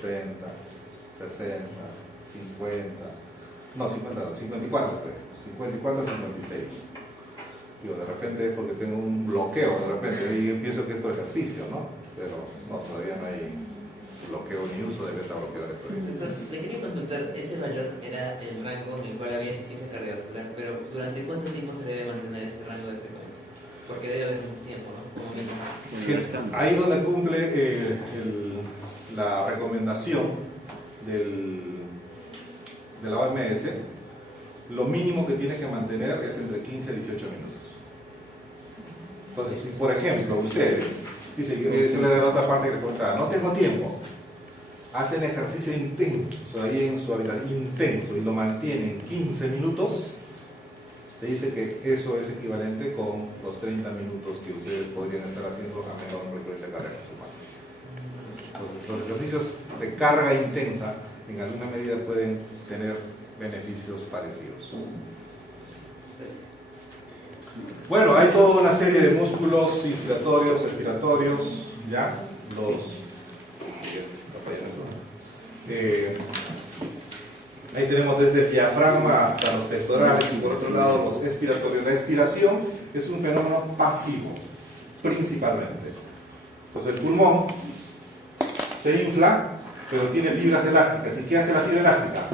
70, 60, 50, no, 50 no, 54, 54, 56. Yo de repente es porque tengo un bloqueo, de repente, y pienso que es por ejercicio, ¿no? Pero no, todavía no hay bloqueo ni uso de beta bloqueadores. Le quería consultar, ese valor era el rango en el cual había eficiencia cardiovascular, pero ¿durante cuánto tiempo se debe mantener ese rango de frecuencia? Porque debe haber un tiempo, ¿no? Como mínimo. Ahí donde cumple la recomendación de la OMS, lo mínimo que tiene que mantener es entre 15 y 18 minutos. Entonces, si por ejemplo ustedes, dice, yo le doy la otra parte que le contaba, no tengo tiempo, hacen ejercicio intenso ahí en su habitación, intenso, y lo mantienen 15 minutos, te dice que eso es equivalente con los 30 minutos que ustedes podrían estar haciendo a menor frecuencia cardíaca humana. Entonces, los ejercicios de carga intensa en alguna medida pueden tener beneficios parecidos. Bueno, hay toda una serie de músculos inspiratorios, expiratorios, ya, ahí tenemos desde el diafragma hasta los pectorales y por otro lado los expiratorios. La expiración es un fenómeno pasivo, principalmente. Entonces el pulmón se infla, pero tiene fibras elásticas. ¿Y qué hace la fibra elástica?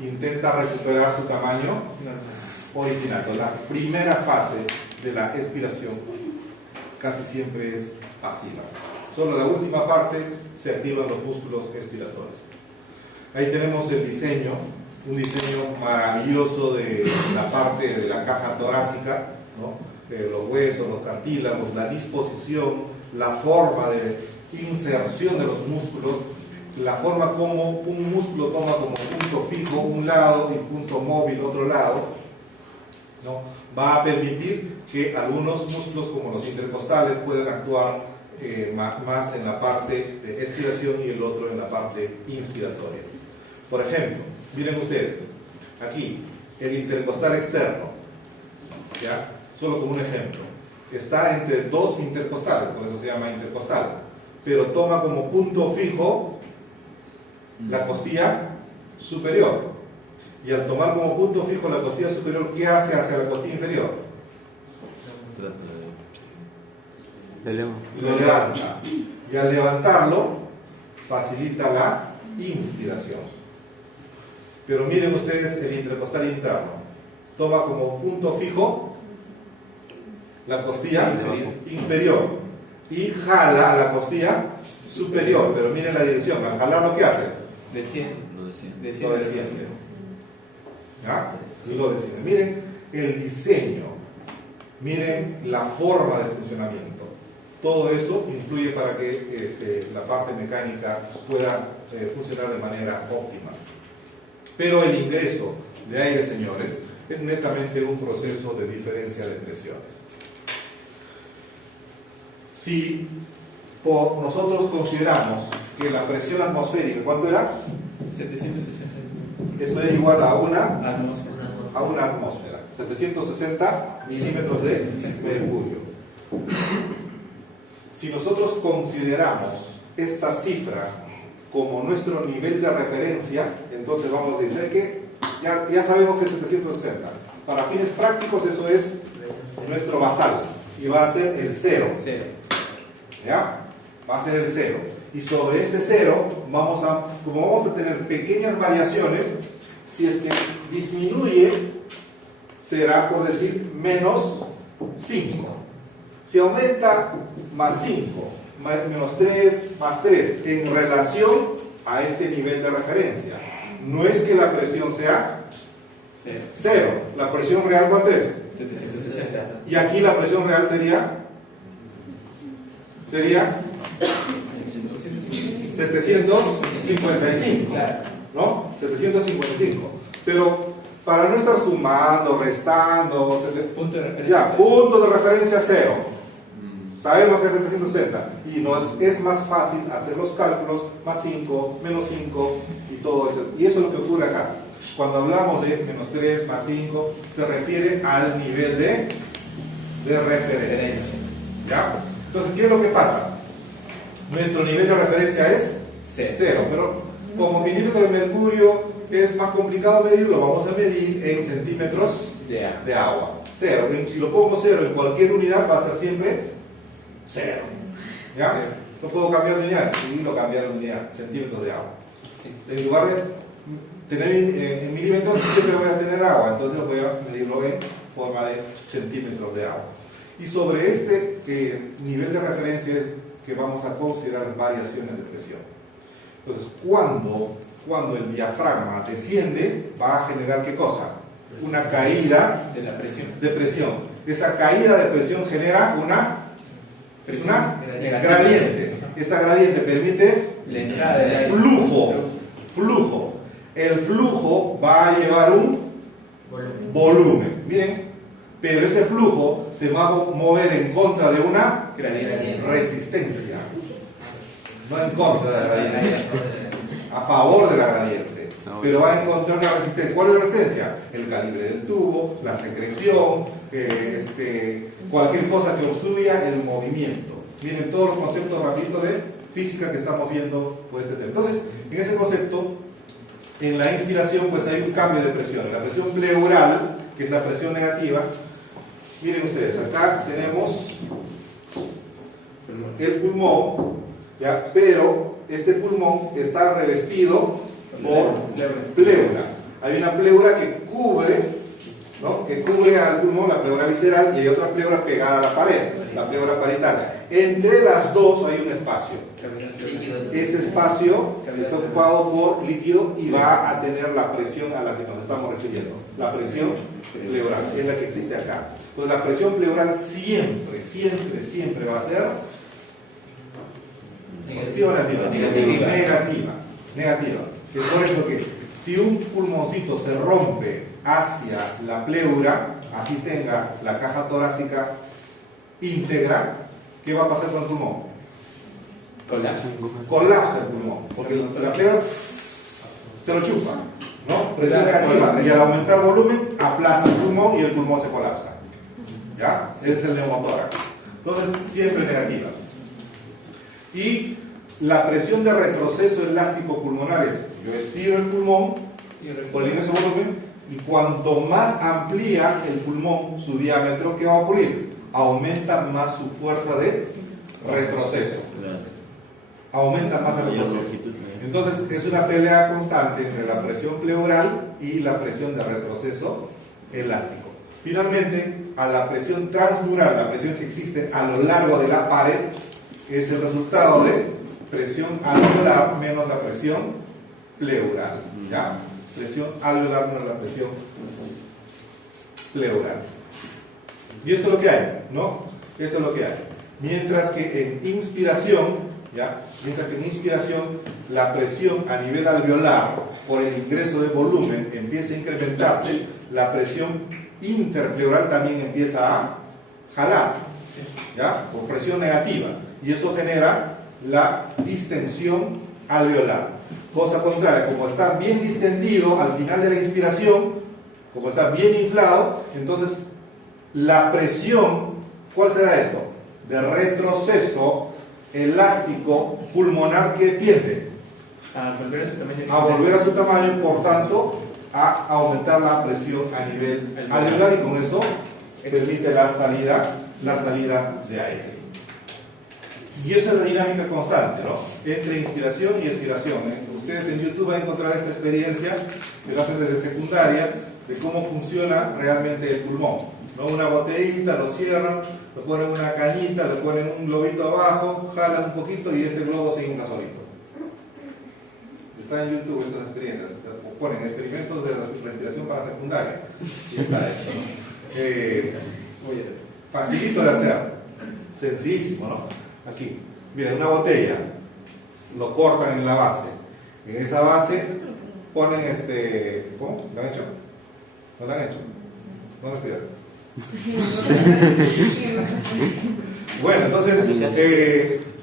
Intenta recuperar su tamaño original. Entonces, la primera fase de la expiración casi siempre es pasiva. Solo la última parte se activan los músculos expiratorios. Ahí tenemos el diseño, un diseño maravilloso de la parte de la caja torácica, ¿no? Los huesos, los cartílagos, la disposición, la forma de inserción de los músculos la forma como un músculo toma como punto fijo un lado y punto móvil otro lado, ¿no? Va a permitir que algunos músculos como los intercostales puedan actuar más en la parte de expiración y el otro en la parte inspiratoria. Por ejemplo, miren ustedes, aquí el intercostal externo, ¿ya? Solo como un ejemplo, está entre dos intercostales, por eso se llama intercostal, pero toma como punto fijo la costilla superior. Y al tomar como punto fijo la costilla superior, ¿qué hace hacia la costilla inferior? Lo levanta. Y al levantarlo, facilita la inspiración. Pero miren ustedes el intercostal interno. Toma como punto fijo la costilla inferior y jala a la costilla superior. Pero miren la dirección. Al jalarlo, ¿qué hace? Lo desciende. ¿Ya? Y lo desciende. Miren el diseño. Miren la forma de funcionamiento. Todo eso influye para que la parte mecánica pueda funcionar de manera óptima. Pero el ingreso de aire, señores, es netamente un proceso de diferencia de presiones. Si nosotros consideramos que la presión atmosférica, ¿cuánto era? 760. Esto es igual a una Atmósfera. atmósfera, 760 milímetros de mercurio. Si nosotros consideramos esta cifra como nuestro nivel de referencia, entonces vamos a decir que ya sabemos que es 760. Para fines prácticos eso es nuestro basal y va a ser el 0. ¿Ya? Va a ser el 0. Y sobre este 0, como vamos a tener pequeñas variaciones, si es que disminuye, será por decir menos 5. Si aumenta, más 5, menos 3, más 3, en relación a este nivel de referencia. No es que la presión sea 0. ¿La presión real cuánto es? 760. Y aquí la presión real sería 755, ¿no? 755. Pero para no estar sumando, restando, Punto de referencia. ya, punto de referencia 0. Sabemos que es 760 y nos es más fácil hacer los cálculos, más 5, menos 5 y todo eso. Y eso es lo que ocurre acá. Cuando hablamos de menos 3, más 5, se refiere al nivel de referencia. ¿Ya? Entonces, ¿qué es lo que pasa? Nuestro nivel de referencia es 0, pero como milímetro de mercurio es más complicado medirlo, vamos a medir en centímetros de agua. 0. Si lo pongo 0 en cualquier unidad va a ser siempre 0. ¿Ya? No puedo cambiar de unidad, y lo cambiar de unidad, centímetros de agua. En lugar de tener en milímetros, siempre voy a tener agua, entonces voy a medirlo en forma de centímetros de agua. Y sobre este nivel de referencia es que vamos a considerar las variaciones de presión. Entonces, cuando el diafragma desciende, va a generar ¿qué cosa? Una caída de presión. Esa caída de presión genera una gradiente. Esa gradiente permite La entrada del aire. flujo. El flujo va a llevar un volumen. Miren, pero ese flujo se va a mover en contra de una resistencia. No en contra de la gradiente, a favor de la gradiente. Pero va a encontrar una resistencia. ¿Cuál es la resistencia? El calibre del tubo, la secreción, cualquier cosa que obstruya el movimiento. Miren todos los conceptos rapiditos de física que estamos viendo por este tema. Entonces, en ese concepto, en la inspiración, pues hay un cambio de presión. La presión pleural, que es la presión negativa. Miren ustedes, acá tenemos el pulmón, ¿ya? Pero este pulmón está revestido por pleura. Hay una pleura que cubre, ¿no? Que cubre al pulmón, la pleura visceral, y hay otra pleura pegada a la pared, la pleura parietal. Entre las dos hay un espacio. Ese espacio está ocupado por líquido y va a tener la presión a la que nos estamos refiriendo. La presión pleural es la que existe acá. Entonces la presión pleural siempre va a ser positiva o negativa. Negativa. negativa. Es por eso que si un pulmoncito se rompe hacia la pleura, así tenga la caja torácica íntegra, ¿qué va a pasar con el pulmón? Colapsa. Colapsa el pulmón, porque la pleura se lo chupa, ¿no? Presión negativa, y al aumentar volumen aplasta el pulmón y el pulmón se colapsa. ¿Ya? Ese es el neumotórax. Entonces, siempre negativa. Y la presión de retroceso elástico pulmonar es: yo estiro el pulmón por el ingreso de volumen, y cuanto más amplía el pulmón su diámetro, ¿qué va a ocurrir? Aumenta más su fuerza de retroceso. Aumenta más el retroceso. Entonces, es una pelea constante entre la presión pleural y la presión de retroceso elástico. Finalmente, a la presión transmural, la presión que existe a lo largo de la pared, es el resultado de presión alveolar menos la presión pleural. ¿Ya? Presión alveolar menos la presión pleural. Y esto es lo que hay, ¿no? Esto es lo que hay. Mientras que en inspiración, ¿ya? Mientras que en inspiración la presión a nivel alveolar por el ingreso de volumen empieza a incrementarse, la presión interpleural también empieza a jalar, ¿ya? Por presión negativa, y eso genera la distensión alveolar. Cosa contraria, como está bien distendido al final de la inspiración, como está bien inflado, entonces la presión, ¿cuál será esto? De retroceso elástico pulmonar, que tiende A volver a su tamaño. a volver a su tamaño, y por tanto a aumentar la presión a nivel alveolar, y con eso permite la salida de aire. Y esa es la dinámica constante, ¿no? Entre inspiración y expiración, ¿eh? Ustedes en YouTube van a encontrar esta experiencia que lo hacen desde secundaria, de cómo funciona realmente el pulmón, ¿no? Una botellita, lo cierran, le ponen una cañita, le ponen un globito abajo, jalan un poquito y este globo se infla solito. Está en YouTube estas experiencias, ponen experimentos de respiración para secundaria, y está eso, ¿no? Facilito de hacer, sencillísimo, ¿no? Aquí, miren, una botella, lo cortan en la base, en esa base ponen ¿cómo? ¿Lo han hecho? ¿No lo han hecho? ¿No lo estudiaron? Bueno, entonces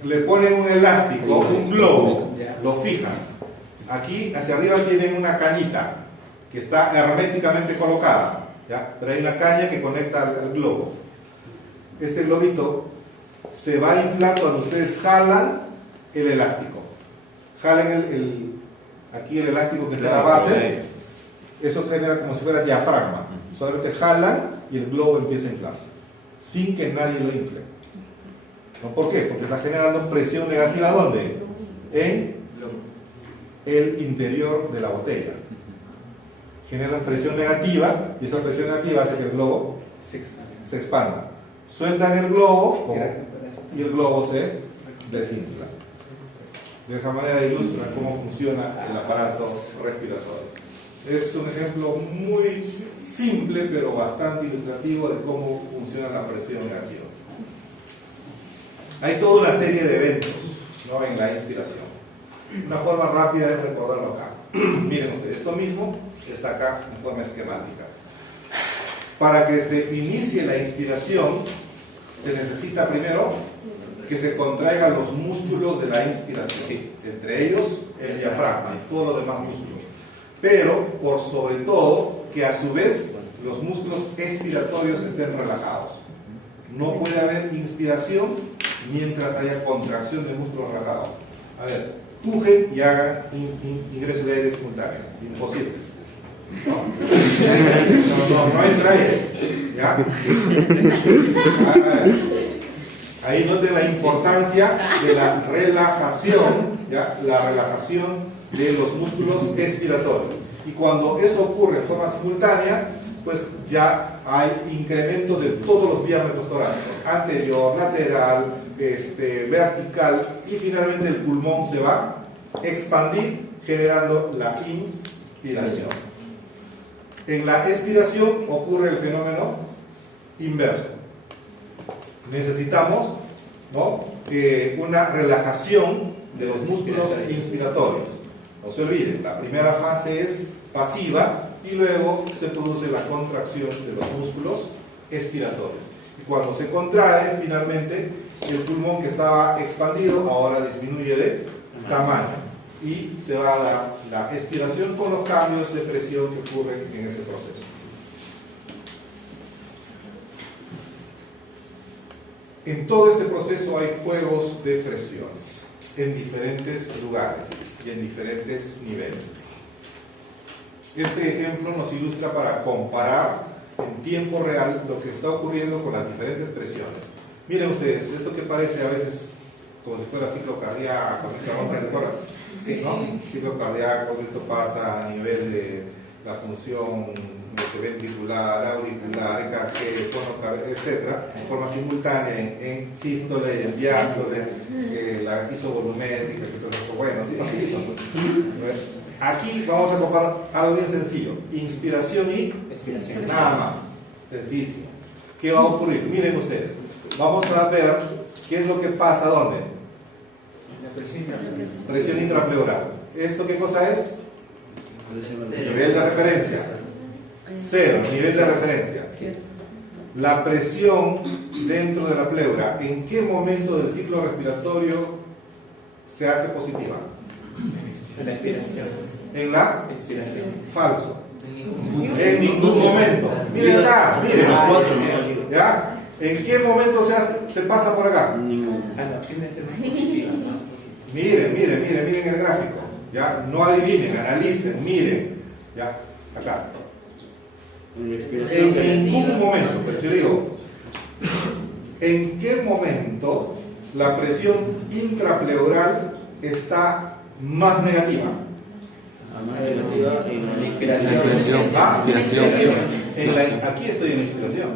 le ponen un elástico, un globo, lo fijan. Aquí hacia arriba tienen una cañita que está herméticamente colocada, ¿ya? Pero hay una caña que conecta al globo. Este globito se va a inflar cuando ustedes jalan el elástico. Jalan aquí el elástico que está en la base. Eso genera como si fuera diafragma. Solamente jalan y el globo empieza a inflarse, sin que nadie lo infle. ¿No? ¿Por qué? Porque está generando presión negativa. ¿Dónde? En el interior de la botella. Genera presión negativa, y esa presión negativa hace que el globo se expanda. Sueltan el globo y el globo se desinfla. De esa manera ilustran cómo funciona el aparato respiratorio. Es un ejemplo muy simple, pero bastante ilustrativo de cómo funciona la presión negativa. Hay toda una serie de eventos, ¿no?, en la inspiración. Una forma rápida es recordarlo acá. Miren ustedes, esto mismo está acá en forma esquemática. Para que se inicie la inspiración, se necesita primero que se contraigan los músculos de la inspiración, entre ellos el diafragma y todos los demás músculos. Pero, por sobre todo, que a su vez los músculos expiratorios estén relajados. No puede haber inspiración mientras haya contracción de músculos relajados. A ver, pujen y hagan ingreso de aire simultáneo. Imposible. No entra aire. ¿Ya? Ahí noten la importancia de la relajación, ¿ya? La relajación de los músculos expiratorios. Y cuando eso ocurre en forma simultánea, pues ya hay incremento de todos los diámetros torácicos, anterior, lateral, vertical, y finalmente el pulmón se va a expandir generando la inspiración. En la expiración ocurre el fenómeno inverso. Necesitamos, ¿no?, una relajación de los músculos inspiratorios. No se olviden, la primera fase es pasiva y luego se produce la contracción de los músculos expiratorios. Y cuando se contrae, finalmente, el pulmón que estaba expandido ahora disminuye de tamaño y se va a dar la expiración con los cambios de presión que ocurren en ese proceso. En todo este proceso hay juegos de presiones en diferentes lugares y en diferentes niveles. Este ejemplo nos ilustra para comparar en tiempo real lo que está ocurriendo con las diferentes presiones. Miren ustedes, esto que parece a veces como si fuera ciclo cardíaco, Sí. ¿no? Ciclo cardíaco, esto pasa a nivel de la función ventricular, auricular, EKG, etcétera, de forma simultánea en sístole y en diástole, la isovolumétrica, bueno, así son. Aquí vamos a comparar algo bien sencillo, inspiración y Expiración. nada más, sencísimo. ¿Qué va a ocurrir? Miren ustedes, vamos a ver qué es lo que pasa, ¿dónde? La presión. Presión intrapleural. ¿Esto qué cosa es? Cero. Nivel de referencia. Cero, nivel de referencia. La presión dentro de la pleura, ¿en qué momento del ciclo respiratorio se hace positiva? La expiración. En la Expiración. falso. En ningún momento. Miren acá, miren. Los cuatro, ¿no? ¿Ya? ¿En qué momento se pasa por acá? Ninguno. Ah, no, tiene que ser más positiva, más positiva. Miren el gráfico. ¿Ya? No adivinen, analicen, miren. ¿Ya? Acá. En la expiración. En ningún momento, pero yo digo, ¿en qué momento la presión intrapleural está más negativa? Más negativa en la Inspiración. Ah, Inspiración. aquí estoy en la inspiración.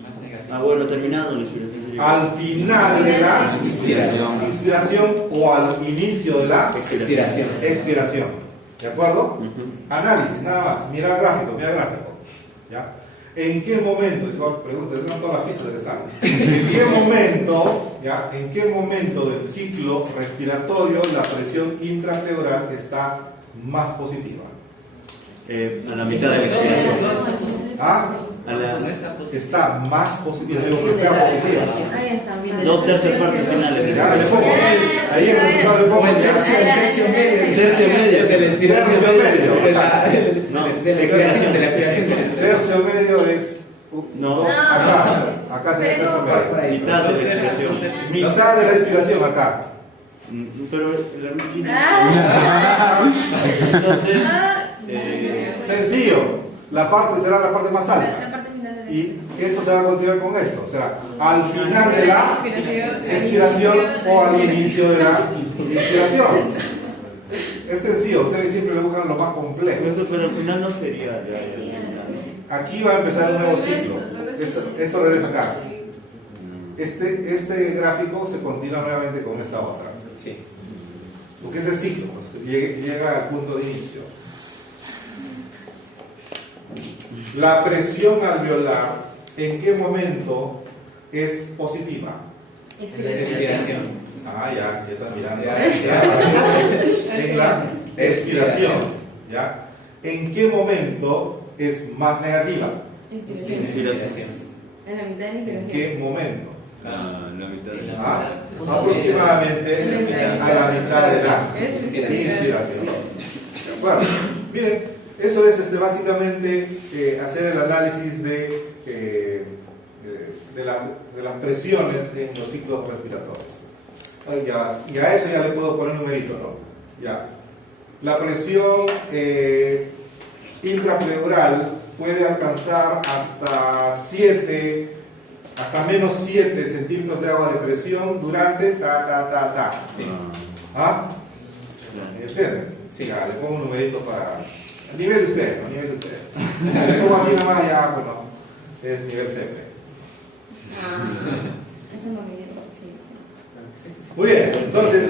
Más negativo. Ah, bueno, terminado la inspiración. Al final de la Inspiración. inspiración o al inicio de la Expiración. expiración. ¿De acuerdo? Ujú. Análisis, nada más. Mira el gráfico. ¿Ya? ¿En qué momento? Esa pregunta, tengo todas las fichas del examen. ¿En qué momento, ya? ¿En qué momento del ciclo respiratorio la presión intrapleural está más positiva? A la mitad de la expiración. ¿Ah? A la, Está más positiva. Digo que sea positiva. Ahí está. 2/3 partes finales. Ya, le pongo. Ahí en el final le pongo. O el tercio medio. Tercio medio. De la expiración. Tercio medio. De la No, expiración. De la expiración. Tercio medio es. No. Acá sería tercio medio. Mitad de la expiración. Mitad de la expiración acá. Pero la Entonces, entonces, sencillo. La parte será la parte más La alta. parte final de la Y esto se va a continuar con esto. O sea, al final de la expiración o al inicio de la inspiración. Es sencillo. Ustedes siempre le buscan lo más complejo. pero al final no sería ya. Aquí va a empezar un nuevo ciclo. Esto regresa acá. Este gráfico se continúa nuevamente con esta otra. Sí. Porque es el ciclo, pues, llega al punto de inicio. La presión alveolar, ¿en qué momento es positiva? Expiración. Ah, ya está mirando. Ya. En la expiración. ¿Ya? ¿En qué momento es más negativa? Inspiración. En la mitad de la ¿En inspiración. qué momento? La mitad de la. Ah, aproximadamente a la mitad de la inspiración. ¿De acuerdo? Miren, eso es básicamente hacer el análisis de las presiones en los ciclos respiratorios. Y a eso ya le puedo poner un numerito, ¿no? Ya. La presión intrapleural puede alcanzar hasta menos 7 centímetros de agua de presión durante Sí. ¿Ah? ¿Me entiendes? Sí. Ya, le pongo un numerito para... A nivel de usted, ¿no? A nivel de usted. Le pongo así nomás, ya, bueno, es nivel CF. Eso no me dio, sí. Muy bien, entonces,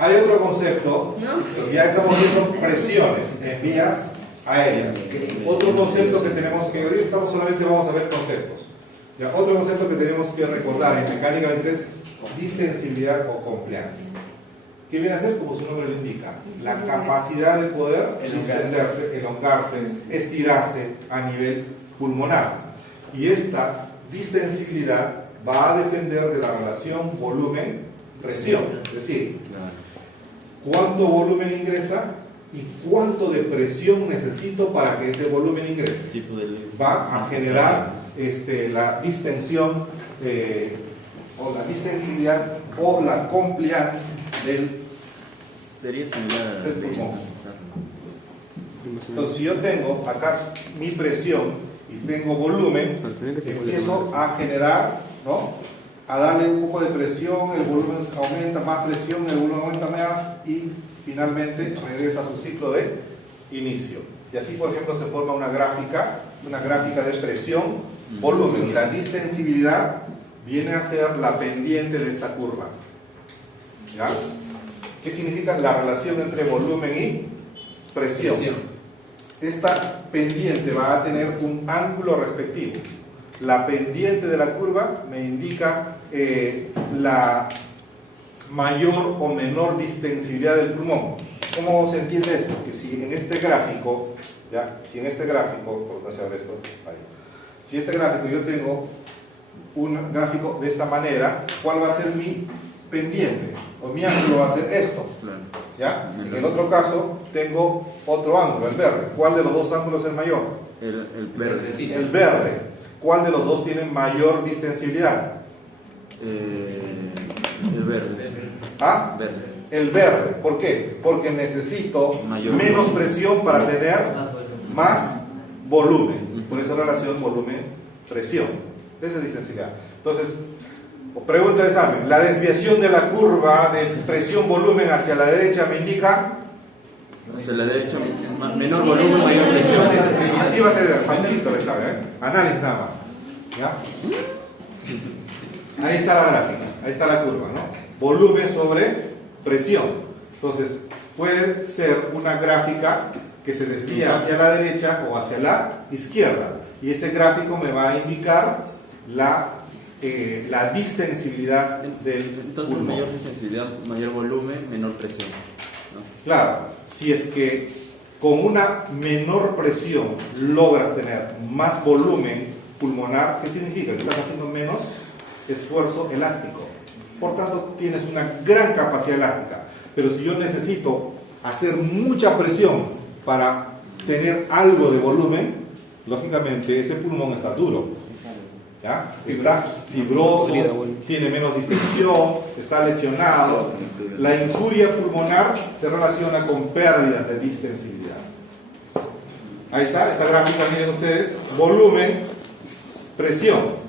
hay otro concepto, ¿No? ya estamos viendo presiones en vías aéreas. Otro concepto que tenemos que ver, solamente vamos a ver conceptos. Ya, otro concepto que tenemos que recordar en mecánica de tres, distensibilidad o compliance. ¿Qué viene a ser? Como su nombre lo indica, la capacidad de poder distenderse, elongarse, estirarse a nivel pulmonar. Y esta distensibilidad va a depender de la relación volumen-presión, es decir, cuánto volumen ingresa y cuánto de presión necesito para que ese volumen ingrese. Va a generar la distensión o la distensibilidad o la compliance del pulmón. Entonces, si yo tengo acá mi presión y tengo volumen, empiezo a generar, ¿no? A darle un poco de presión, el volumen aumenta, más presión, el volumen aumenta más y finalmente regresa a su ciclo de inicio. Y así, por ejemplo, se forma una gráfica de presión, volumen, y la distensibilidad viene a ser la pendiente de esta curva. ¿Ya? ¿Qué significa la relación entre volumen y presión? Esta pendiente va a tener un ángulo respectivo. La pendiente de la curva me indica la mayor o menor distensibilidad del pulmón. ¿Cómo se entiende esto? Que si en este gráfico, por no saber esto, ahí. Si este gráfico yo tengo un gráfico de esta manera, ¿cuál va a ser mi pendiente? O mi ángulo va a ser esto. ¿Ya? En el otro caso tengo otro ángulo, el verde. ¿Cuál de los dos ángulos es el mayor? El verde. El verde. ¿Cuál de los dos tiene mayor distensibilidad? El verde. ¿Ah? Verde. El verde. ¿Por qué? Porque necesito menos presión para tener más volumen. Por eso relación volumen-presión. Esa es distensibilidad. Entonces, pregunta de examen. La desviación de la curva de presión-volumen hacia la derecha me indica... Hacia la derecha, menor volumen, mayor presión. Así va a ser facilito el examen, ¿eh? Análisis nada más. ¿Ya? Ahí está la gráfica, ahí está la curva, ¿no? Volumen sobre presión. Entonces, puede ser una gráfica que se desvía hacia la derecha o hacia la izquierda. Y ese gráfico me va a indicar la distensibilidad del Entonces, pulmón. mayor distensibilidad, mayor volumen, menor presión, ¿no? Claro, si es que con una menor presión logras tener más volumen pulmonar, ¿qué significa? Que estás haciendo menos esfuerzo elástico. Por tanto, tienes una gran capacidad elástica. Pero si yo necesito hacer mucha presión para tener algo de volumen, lógicamente ese pulmón está duro. ¿Ya? Está fibroso, tiene menos distensión, está lesionado. La injuria pulmonar se relaciona con pérdidas de distensibilidad. Ahí está, esta gráfica, miren ustedes, volumen, presión.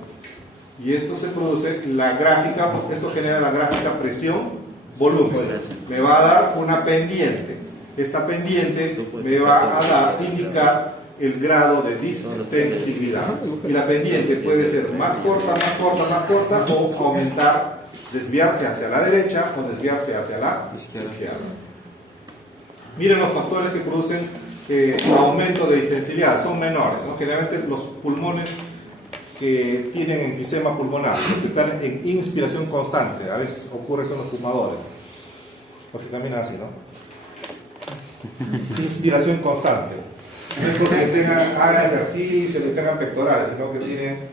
Y esto se produce, la gráfica, porque esto genera la gráfica presión, volumen. Me va a dar una pendiente. Esta pendiente me va a indicar el grado de distensibilidad. Y la pendiente puede ser más corta, o aumentar, desviarse hacia la derecha o desviarse hacia la izquierda. Miren los factores que producen aumento de distensibilidad, son menores, ¿no? Generalmente los pulmones que tienen enfisema pulmonar, que están en inspiración constante, a veces ocurre eso en los fumadores, porque caminan así, ¿no? Inspiración constante. No es porque hagan ejercicio, que tengan pectorales, sino que tienen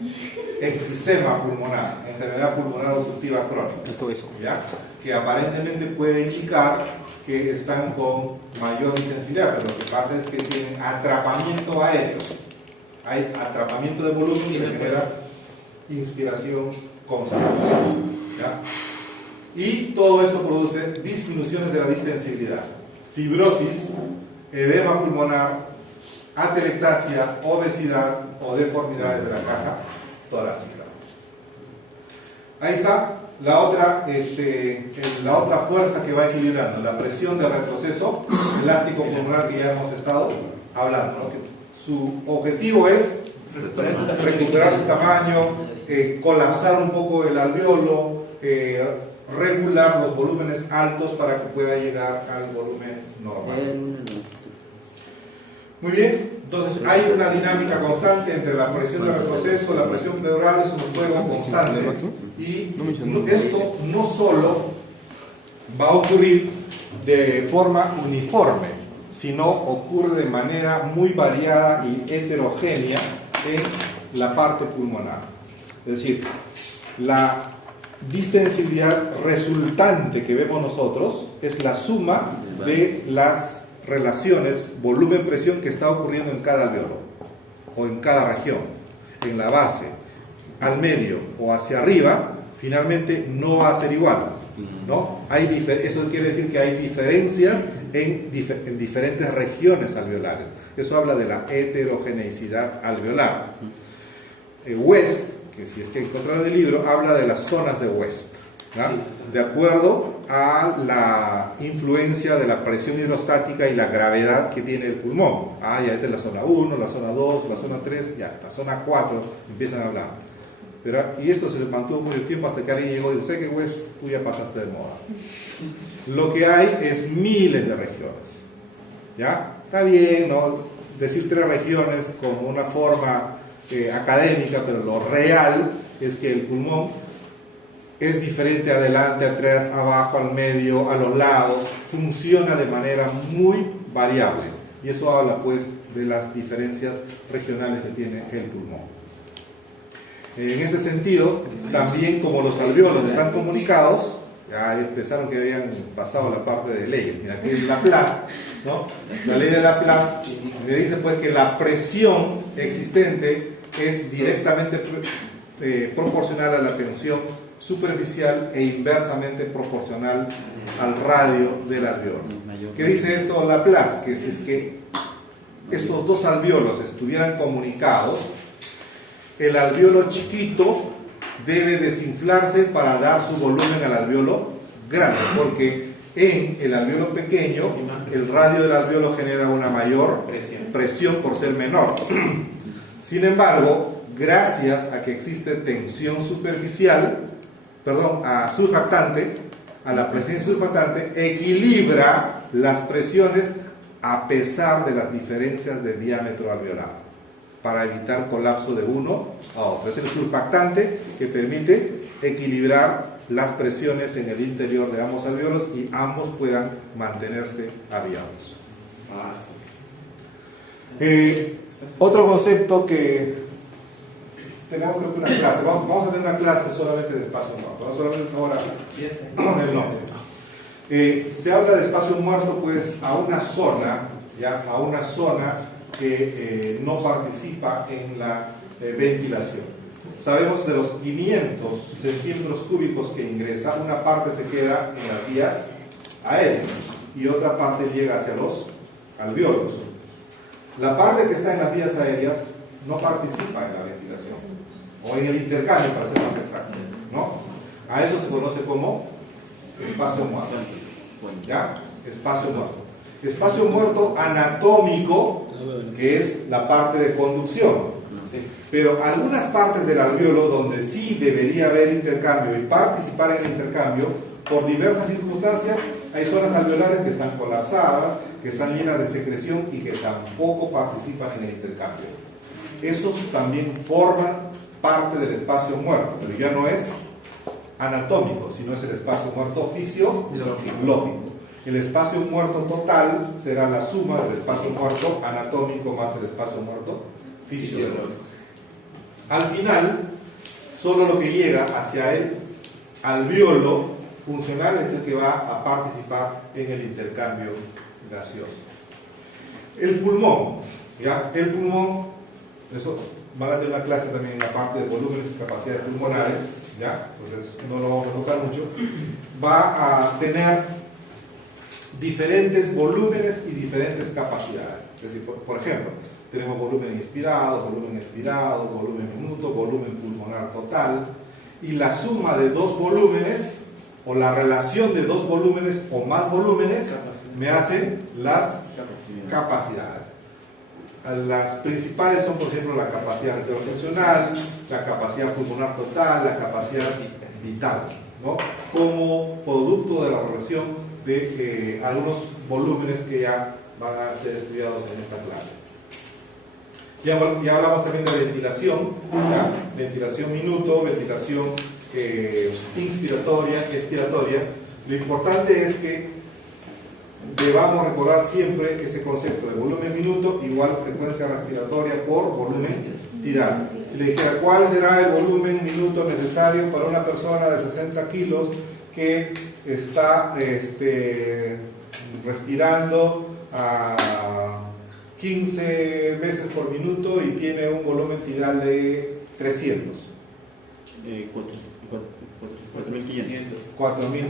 enfisema pulmonar, enfermedad pulmonar obstructiva crónica, ¿ya? Que aparentemente puede indicar que están con mayor distensibilidad, pero lo que pasa es que tienen atrapamiento aéreo. Hay atrapamiento de volumen que genera inspiración constante, ¿ya? Y todo esto produce disminuciones de la distensibilidad, fibrosis, edema pulmonar, atelectasia, obesidad o deformidades de la caja torácica. Ahí está la otra fuerza que va equilibrando, la presión de retroceso elástico pulmonar que ya hemos estado hablando, ¿no? Que su objetivo es recuperar su tamaño, colapsar un poco el alveolo, regular los volúmenes altos para que pueda llegar al volumen normal. Muy bien, entonces hay una dinámica constante entre la presión de retroceso, la presión pleural, es un juego constante. Y esto no solo va a ocurrir de forma uniforme, sino ocurre de manera muy variada y heterogénea en la parte pulmonar. Es decir, la distensibilidad resultante que vemos nosotros es la suma de las relaciones volumen-presión que está ocurriendo en cada alveolo o en cada región, en la base, al medio o hacia arriba. Finalmente no va a ser igual, ¿no? Eso quiere decir que hay diferencias en diferentes regiones alveolares. Eso habla de la heterogeneidad alveolar. West, que si es que encontraron el libro, habla de las zonas de West, ¿no? De acuerdo a la influencia de la presión hidrostática y la gravedad que tiene el pulmón. Ya esta es la zona 1, la zona 2, la zona 3, ya hasta zona 4 empiezan a hablar. Y esto se mantuvo mucho tiempo hasta que alguien llegó y dijo: sé que West, tú ya pasaste de moda. Lo que hay es miles de regiones, ¿ya? Está bien, ¿no?, decir 3 regiones como una forma académica, pero lo real es que el pulmón es diferente adelante, atrás, abajo, al medio, a los lados, funciona de manera muy variable, y eso habla pues de las diferencias regionales que tiene el pulmón. En ese sentido, también como los alvéolos están comunicados, ya pensaron que habían pasado la parte de leyes. Mira, aquí es Laplace, ¿no? La ley de Laplace me dice pues que la presión existente es directamente proporcional a la tensión superficial e inversamente proporcional al radio del alvéolo. ¿Qué dice esto Laplace? Que si es que estos dos alvéolos estuvieran comunicados, el alvéolo chiquito debe desinflarse para dar su volumen al alvéolo grande, porque en el alvéolo pequeño el radio del alvéolo genera una mayor presión por ser menor. Sin embargo, gracias a que existe tensión superficial, surfactante, a la presión surfactante equilibra las presiones a pesar de las diferencias de diámetro alveolar, para evitar colapso de uno a otro. Es el surfactante que permite equilibrar las presiones en el interior de ambos alvéolos y ambos puedan mantenerse abiertos. Otro concepto que tenemos que una clase, vamos a tener una clase solamente de espacio muerto, solamente ahora el nombre. Se habla de espacio muerto pues a una zona, ¿ya? A una zona que no participa en la ventilación. Sabemos de los 500 centímetros cúbicos que ingresa, una parte se queda en las vías aéreas y otra parte llega hacia los alvéolos. La parte que está en las vías aéreas no participa en la ventilación o en el intercambio, para ser más exacto, ¿no? A eso se conoce como espacio muerto, ¿ya? Espacio muerto. Espacio muerto anatómico, que es la parte de conducción. Pero algunas partes del alvéolo donde sí debería haber intercambio y participar en el intercambio, por diversas circunstancias, hay zonas alveolares que están colapsadas, que están llenas de secreción y que tampoco participan en el intercambio. Esos también forman parte del espacio muerto, pero ya no es anatómico, sino es el espacio muerto fisiológico. El espacio muerto total será la suma del espacio muerto anatómico más el espacio muerto fisiológico. Al final, solo lo que llega hacia el alvéolo funcional es el que va a participar en el intercambio gaseoso. El pulmón, ¿ya? El pulmón, eso van a tener una clase también en la parte de volúmenes y capacidades pulmonares, ¿ya? Entonces no lo vamos a tocar mucho. Va a tener diferentes volúmenes y diferentes capacidades. Es decir, por ejemplo, tenemos volumen inspirado, volumen expirado, volumen minuto, volumen pulmonar total, y la suma de dos volúmenes o la relación de dos volúmenes o más volúmenes me hacen las capacidades. Las principales son, por ejemplo, la capacidad respiracional, la capacidad pulmonar total, la capacidad vital, ¿no? Como producto de la relación de algunos volúmenes que ya van a ser estudiados en esta clase. Ya hablamos también de ventilación, ¿ya? Ventilación minuto, ventilación inspiratoria, expiratoria. Lo importante es que debamos recordar siempre ese concepto de volumen minuto igual frecuencia respiratoria por volumen tidal. Si le dijera cuál será el volumen minuto necesario para una persona de 60 kilos que está respirando a 15 veces por minuto y tiene un volumen tidal de 300. 4.500.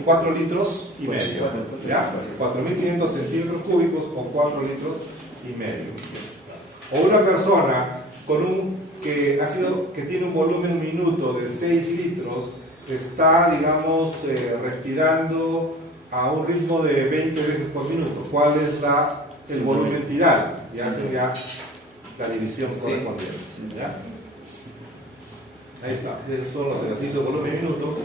4 litros y medio. ¿Ya? 4.500 centímetros cúbicos o 4 litros y medio. O una persona que tiene un volumen minuto de 6 litros, está, digamos, respirando a un ritmo de 20 veces por minuto. ¿Cuál es el volumen tidal? Ya sería la división correspondiente. ¿Ya? Ahí está. Esos son los ejercicios de volumen minuto.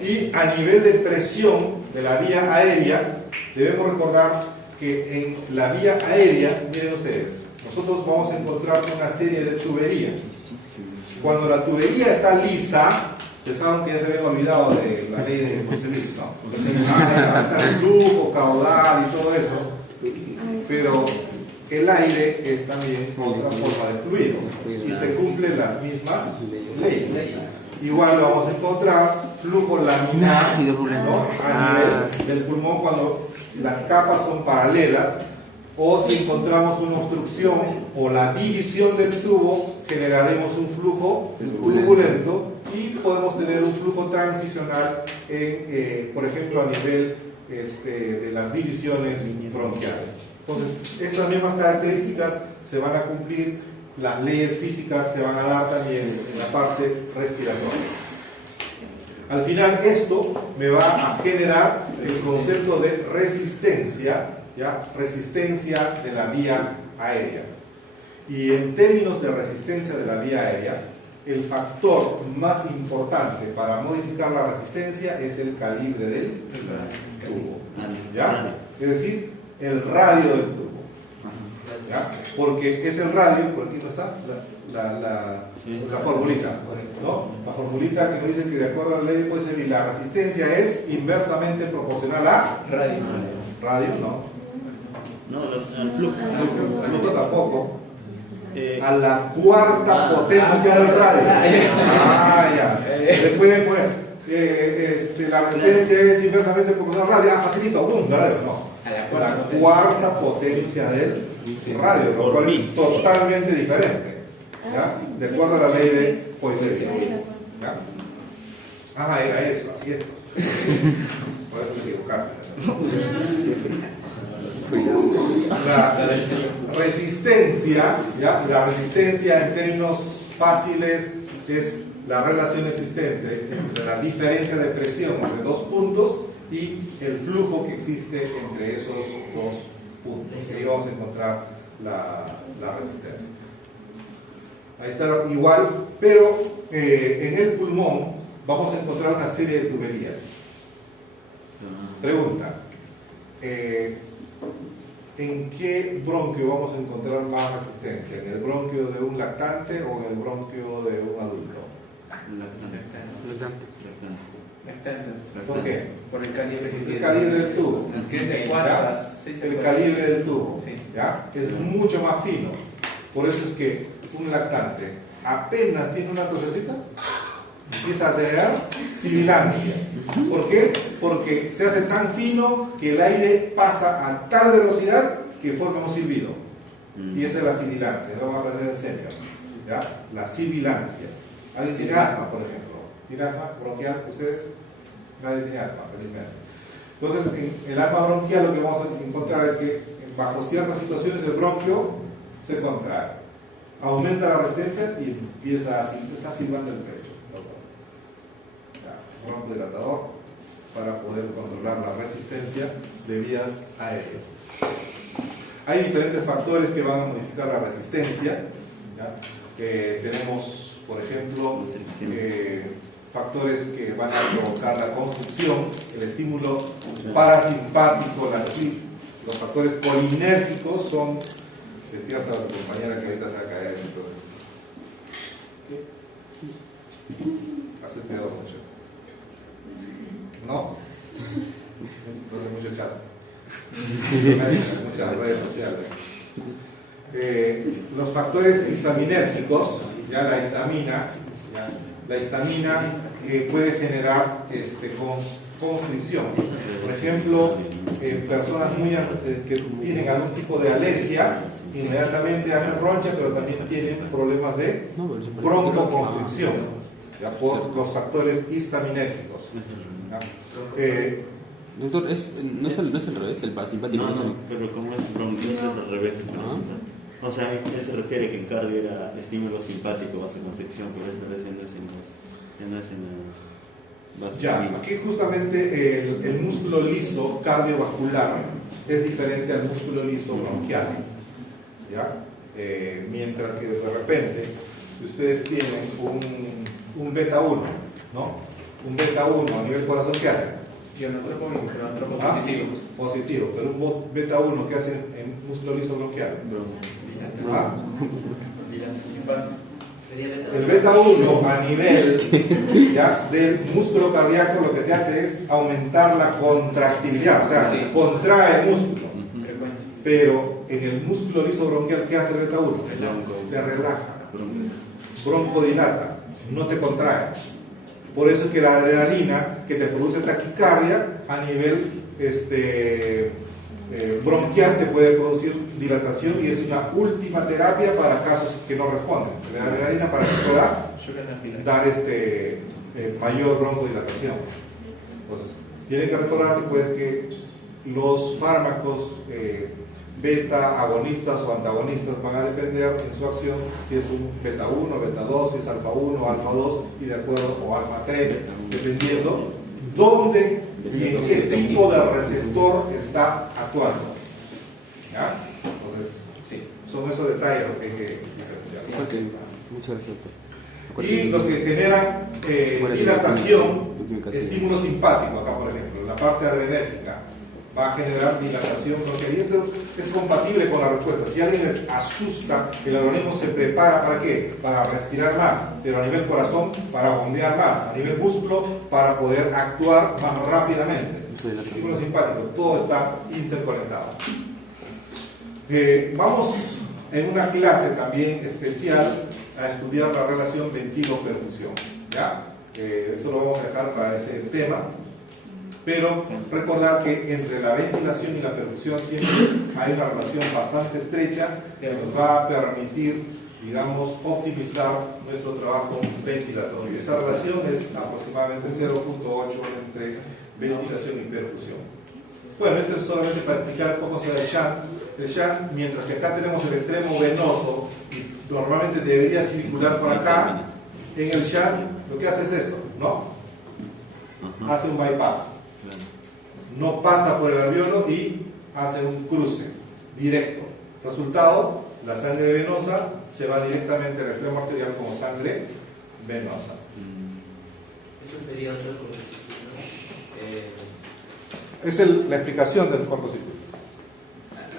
Y a nivel de presión de la vía aérea, debemos recordar que en la vía aérea, miren ustedes, nosotros vamos a encontrar una serie de tuberías. Cuando la tubería está lisa, pensaron que ya se habían olvidado de la ley de Moselius, ¿no? Está el flujo, caudal y todo eso, pero el aire es también otra forma de fluido y se cumplen las mismas leyes. Igual lo vamos a encontrar flujo laminar, ¿no? A nivel del pulmón cuando las capas son paralelas, o si encontramos una obstrucción o la división del tubo, generaremos un flujo turbulento y podemos tener un flujo transicional, por ejemplo, a nivel de las divisiones bronquiales. Entonces, estas mismas características se van a cumplir, las leyes físicas se van a dar también en la parte respiratoria. Al final, esto me va a generar el concepto de resistencia, ¿ya? Resistencia de la vía aérea. Y en términos de resistencia de la vía aérea, el factor más importante para modificar la resistencia es el calibre del tubo, ¿ya? Es decir, el radio del tubo, ¿ya? Porque es el radio, por aquí no está la formulita, ¿no? La formulita que nos dice que de acuerdo a la ley puede ser, y la resistencia es inversamente proporcional a radio, ¿no? No, al flujo. Al flujo tampoco. A la cuarta potencia del radio. Ya. Le pueden poner la resistencia es inversamente proporcional al radio. Facilito, boom, radio. No. La cuarta potencia del radio, lo cual es totalmente diferente, ¿ya? De acuerdo a la ley de Poiseuille. A eso, así es. Por eso me equivocaste. La resistencia, ¿ya? La resistencia en términos fáciles es la relación existente entre la diferencia de presión entre dos puntos y el flujo que existe entre esos dos puntos. Ahí vamos a encontrar la resistencia. Ahí está igual, pero en el pulmón vamos a encontrar una serie de tuberías. Pregunta. ¿En qué bronquio vamos a encontrar más resistencia? ¿En el bronquio de un lactante o en el bronquio de un adulto? ¿Por qué? Por el calibre que tiene. El calibre del tubo. Es que es de 4 a 6. El calibre del tubo, Sí. ¿ya? Es mucho más fino. Por eso es que un lactante apenas tiene una tosecita, empieza a tener sibilancia. ¿Por qué? Porque se hace tan fino que el aire pasa a tal velocidad que forma un silbido. Y esa es la sibilancia, lo vamos a aprender en serio, ¿ya? La sibilancia. ¿Alguien tiene asma, por ejemplo? ¿Tiene asma bronquial ustedes? Nadie tiene asma, felizmente. Entonces, en el asma bronquial lo que vamos a encontrar es que bajo ciertas situaciones el bronquio se contrae, aumenta la resistencia y está silbando el pecho. Broncodilatador para poder controlar la resistencia de vías aéreas. Hay diferentes factores que van a modificar la resistencia, ¿ya? Tenemos, por ejemplo, factores que van a provocar la construcción, el estímulo parasimpático, los factores colinérgicos son, se piensa la compañera que ahorita se va a caer, entonces, has estudiado mucho. ¿No? muchas redes sociales. Los factores histaminérgicos, ya la histamina puede generar constricción. Por ejemplo, personas que tienen algún tipo de alergia, inmediatamente hacen roncha, pero también tienen problemas de broncoconstricción, ya, por los factores histaminérgicos. Doctor, no es al revés, el parasimpático. No, No, no, pero como es bronquiosis es al revés. O sea, él se refiere que en cardio era estímulo simpático, vasoconstricción, por eso a veces no es en los Ya, aquí justamente el músculo liso cardiovascular es diferente al músculo liso bronquial, ¿ya? Mientras que de repente, si ustedes tienen un beta 1, ¿no? Un beta 1 a nivel corazón, ¿qué hace? Ionotropo positivo. Positivo, pero un beta 1 ¿qué hace en músculo liso bronquial? El beta 1 a nivel, ¿ya?, del músculo cardíaco lo que te hace es aumentar la contractilidad, o sea, contrae el músculo. Pero en el músculo liso bronquial, ¿qué hace el beta 1? Te relaja, broncodilata, no te contrae. Por eso es que la adrenalina que te produce taquicardia a nivel bronquial te puede producir dilatación, y es una última terapia para casos que no responden. La adrenalina para que pueda dar mayor broncodilatación. Entonces, tienen que recordarse pues que los fármacos beta agonistas o antagonistas van a depender en su acción si es un beta 1, beta 2, si es alfa 1, alfa 2 y de acuerdo, o alfa 3, dependiendo dónde y en qué tipo de receptor está actuando. ¿Ya? Entonces, sí, son esos detalles los que hay que diferenciar. Muchas gracias, doctor. Y los que generan dilatación, estímulo simpático, acá por ejemplo, la parte adrenérgica va a generar dilatación, porque esto es compatible con la respuesta. Si alguien les asusta, el organismo se prepara ¿para qué? Para respirar más, pero a nivel corazón para bombear más, a nivel músculo para poder actuar más rápidamente. Estímulo simpático, todo está interconectado. Vamos en una clase también especial a estudiar la relación ventilo-perfusión, ¿ya? Eso lo vamos a dejar para ese tema. Pero recordar que entre la ventilación y la perfusión siempre hay una relación bastante estrecha que nos va a permitir, digamos, optimizar nuestro trabajo ventilatorio. Esa relación es aproximadamente 0.8 entre ventilación y perfusión. Bueno, esto es solamente para explicar cómo se da el shunt. El shunt, mientras que acá tenemos el extremo venoso y normalmente debería circular por acá, en el shunt lo que hace es esto, ¿no? Hace un bypass. No pasa por el alveolo y hace un cruce directo. Resultado, la sangre venosa se va directamente al extremo arterial como sangre venosa. Eso sería otro cortocircuito. Es la explicación del cortocircuito.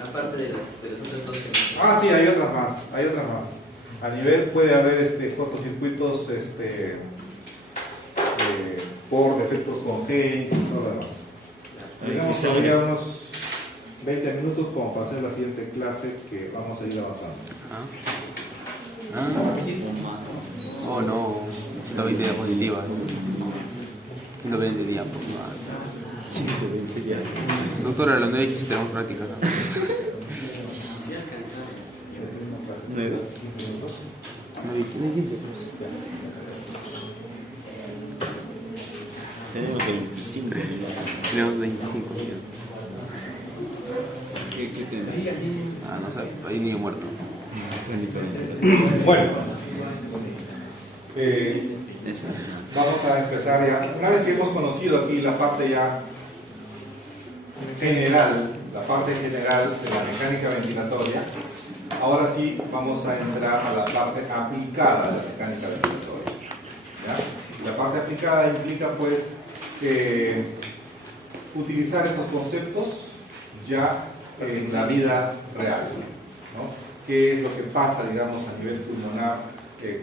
Aparte de los otros dos que... Sí, hay otras más. A nivel puede haber cortocircuitos por defectos congénitos y todo lo demás. Tenemos todavía unos 20 minutos como para hacer la siguiente clase que vamos a ir avanzando. Oh no, 120 diapositivas. 120 diapositivas. Doctora, a las 9 tenemos práctica. ¿9? 15. Tenemos 25. Tenemos 25. ¿Qué tenemos? No sé, hay niño muerto. Bueno, vamos a empezar ya. Una vez que hemos conocido aquí la parte ya general, la parte general de la mecánica ventilatoria, ahora sí vamos a entrar a la parte aplicada de la mecánica ventilatoria. ¿Ya? La parte aplicada implica pues utilizar estos conceptos ya en la vida real, ¿no? ¿Qué es lo que pasa, digamos, a nivel pulmonar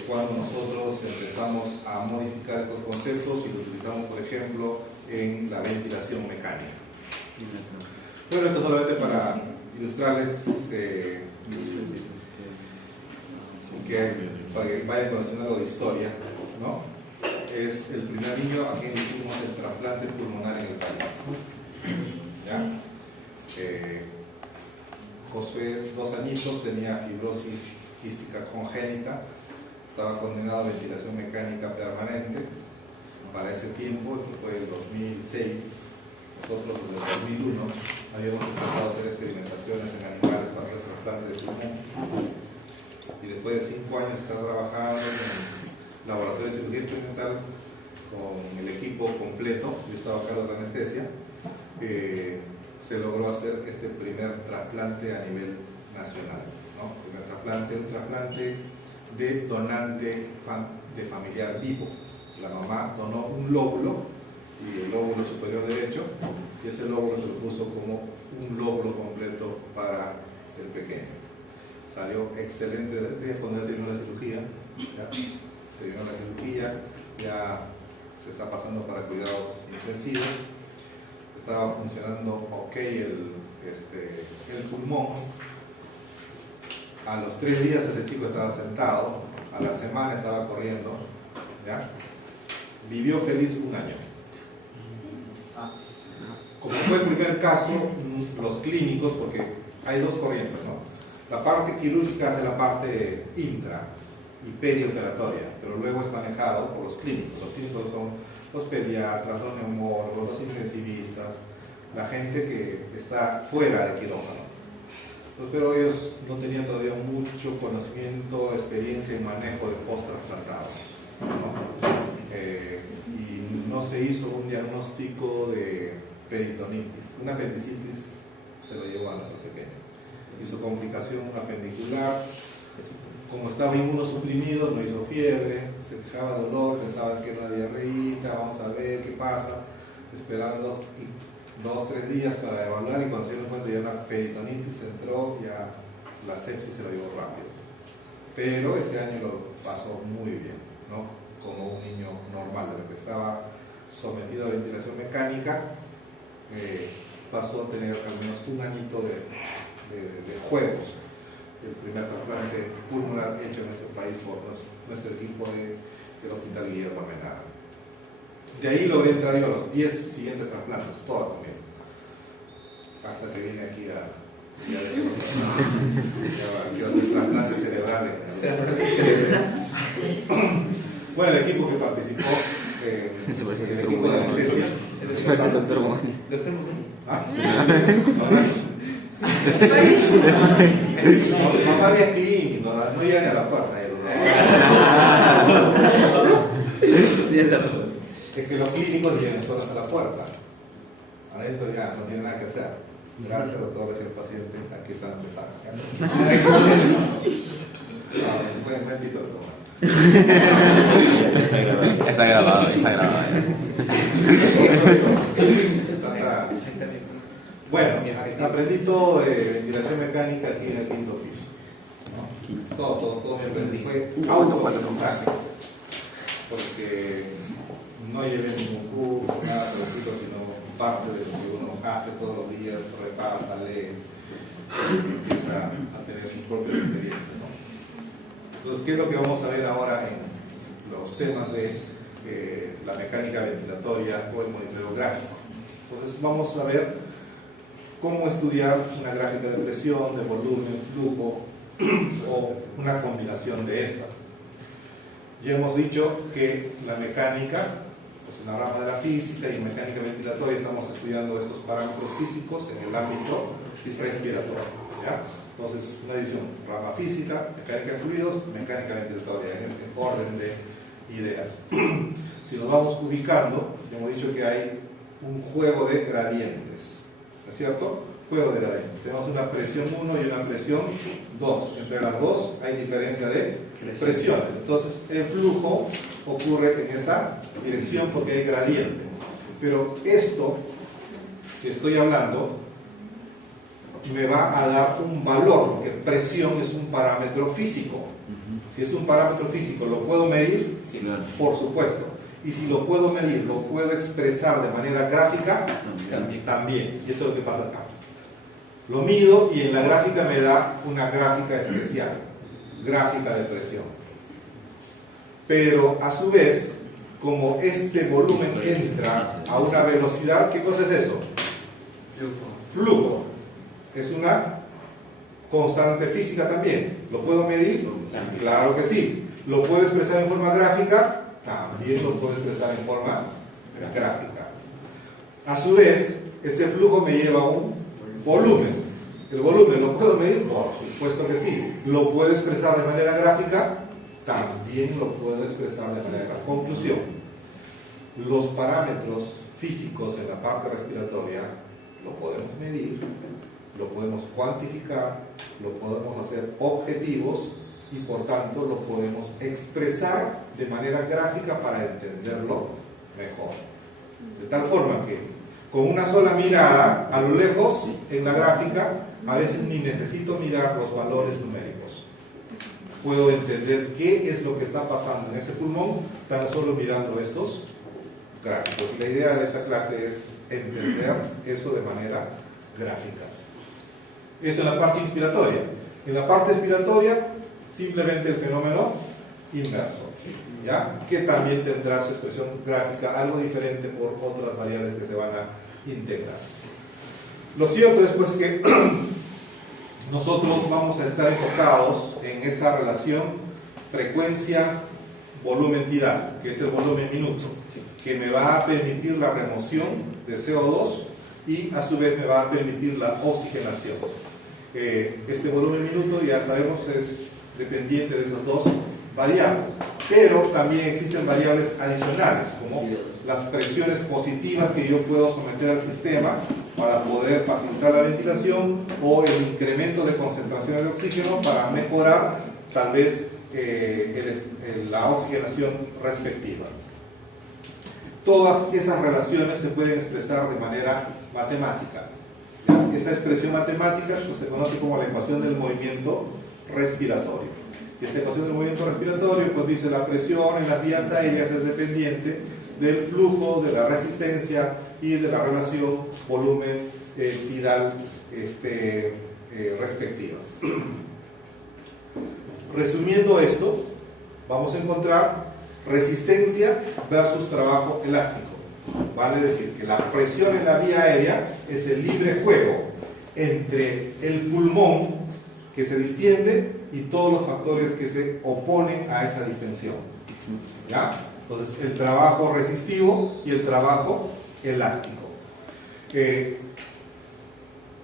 cuando nosotros empezamos a modificar estos conceptos y lo utilizamos, por ejemplo, en la ventilación mecánica? Bueno, esto solamente para ilustrarles para que vayan conociendo algo de historia, ¿no? Es el primer niño a quien hicimos el trasplante pulmonar en el país. ¿Ya? José, 2 añitos, tenía fibrosis quística congénita, estaba condenado a ventilación mecánica permanente. Para ese tiempo, esto fue el 2006, nosotros desde el 2001 habíamos empezado a hacer experimentaciones en animales para hacer trasplante de pulmón. Y después de 5 años de estar trabajando en el laboratorio de cirugía experimental con el equipo completo, yo estaba a cargo de la anestesia, se logró hacer este primer trasplante a nivel nacional, ¿no? Un trasplante de donante de familiar vivo. La mamá donó un lóbulo, y el lóbulo superior derecho, y ese lóbulo se lo puso como un lóbulo completo para el pequeño. Salió excelente cuando ya terminó la cirugía, ya se está pasando para cuidados intensivos, estaba funcionando ok el pulmón. A los 3 días ese chico estaba sentado, a la semana estaba corriendo, ¿ya? Vivió feliz 1 año. Como fue el primer caso, los clínicos, porque hay 2 corrientes, ¿no? La parte quirúrgica hace la parte intra y perioperatoria, pero luego es manejado por los clínicos. Los clínicos son los pediatras, los neumólogos, los intensivistas, la gente que está fuera de quirófano. Pero ellos no tenían todavía mucho conocimiento, experiencia en manejo de post-trasplantados, ¿no? Y no se hizo un diagnóstico de peritonitis. Una apendicitis se lo llevó a nuestro pequeño. Hizo complicación apendicular. Como estaba inmunosuprimido, no hizo fiebre, se quejaba de dolor, pensaba que era una diarreíta, vamos a ver qué pasa. Esperaron 2-3 días para evaluar, y cuando se dieron cuenta ya una peritonitis, entró, ya la sepsis se lo llevó rápido. Pero ese año lo pasó muy bien, ¿no? Como un niño normal, de lo que estaba sometido a ventilación mecánica, pasó a tener al menos 1 añito de juegos. El primer trasplante pulmonar hecho en nuestro país por nuestro equipo del Hospital Guillermo Almenara. De ahí logré entrar yo a los 10 siguientes trasplantes, todas también. Hasta que vine aquí a los trasplantes cerebrales. Bueno, el equipo que participó, el equipo de anestesia. Se parece al doctor Mohan. Doctor Mohan. ¿Ah? Mamá es clínico, no llega ni a la puerta. Es que los clínicos llegan solo hasta la puerta. Adentro ya no tiene nada que hacer. Gracias, doctor, que el paciente aquí está empezando. Buen título, doctor. Está grabado. Bueno, aprendí todo de ventilación mecánica aquí en el 5º piso, ¿no? Todo me aprendí. Fue autoaprendizaje, porque no llevé ningún curso, nada por el estilo, sino parte de lo que uno hace todos los días, repasa, lee, y empieza a tener sus propias experiencias, ¿no? Entonces, ¿qué es lo que vamos a ver ahora en los temas de la mecánica ventilatoria o el monitoreo gráfico? Entonces, vamos a ver cómo estudiar una gráfica de presión, de volumen, flujo o una combinación de estas. Ya hemos dicho que la mecánica es una rama de la física, y en mecánica ventilatoria estamos estudiando estos parámetros físicos en el ámbito respiratorio, ¿ya? Entonces, una división: rama física, mecánica de fluidos, mecánica ventilatoria, en ese orden de ideas. Si nos vamos ubicando, ya hemos dicho que hay un juego de gradientes, ¿no es cierto? Juego de gradientes. Tenemos una presión 1 y una presión 2. Entre las dos hay diferencia de presiones. Entonces, el flujo ocurre en esa dirección porque hay gradiente. Pero esto que estoy hablando me va a dar un valor, porque presión es un parámetro físico. Si es un parámetro físico, ¿lo puedo medir? Sí, claro. Por supuesto. Y si lo puedo medir, ¿lo puedo expresar de manera gráfica? También. Y esto es lo que pasa acá. Lo mido y en la gráfica me da una gráfica especial, gráfica de presión. Pero a su vez, como este volumen entra a una velocidad, ¿qué cosa es eso? Flujo. Es una constante física también. ¿Lo puedo medir? Claro que sí. ¿Lo puedo expresar en forma gráfica? También lo puedo expresar en forma gráfica. A su vez, ese flujo me lleva a un volumen. ¿El volumen lo puedo medir? Por supuesto que sí. ¿Lo puedo expresar de manera gráfica? También lo puedo expresar de manera gráfica. Conclusión. Los parámetros físicos en la parte respiratoria lo podemos medir, lo podemos cuantificar, lo podemos hacer objetivos y por tanto lo podemos expresar de manera gráfica para entenderlo mejor. De tal forma que con una sola mirada a lo lejos en la gráfica a veces ni necesito mirar los valores numéricos. Puedo entender qué es lo que está pasando en ese pulmón tan solo mirando estos gráficos. Y la idea de esta clase es entender eso de manera gráfica. Eso en la parte inspiratoria. En la parte expiratoria, simplemente el fenómeno inverso, ¿ya? Que también tendrá su expresión gráfica, algo diferente por otras variables que se van a integrar. Lo cierto es pues que nosotros vamos a estar enfocados en esa relación frecuencia-volumen-entidad, que es el volumen minuto, que me va a permitir la remoción de CO2 y a su vez me va a permitir la oxigenación. Este volumen minuto, ya sabemos, es dependiente de esas dos variables, pero también existen variables adicionales, como las presiones positivas que yo puedo someter al sistema para poder facilitar la ventilación, o el incremento de concentraciones de oxígeno para mejorar tal vez la oxigenación respectiva. Todas esas relaciones se pueden expresar de manera matemática. ¿Ya? Esa expresión matemática pues, se conoce como la ecuación del movimiento respiratorio. Y esta ecuación del movimiento respiratorio pues dice la presión en las vías aéreas es dependiente del flujo, de la resistencia y de la relación volumen-entidad respectiva. Resumiendo esto, vamos a encontrar resistencia versus trabajo elástico. Vale decir que la presión en la vía aérea es el libre juego entre el pulmón que se distiende y todos los factores que se oponen a esa distensión. ¿Ya? Entonces, el trabajo resistivo y el trabajo elástico.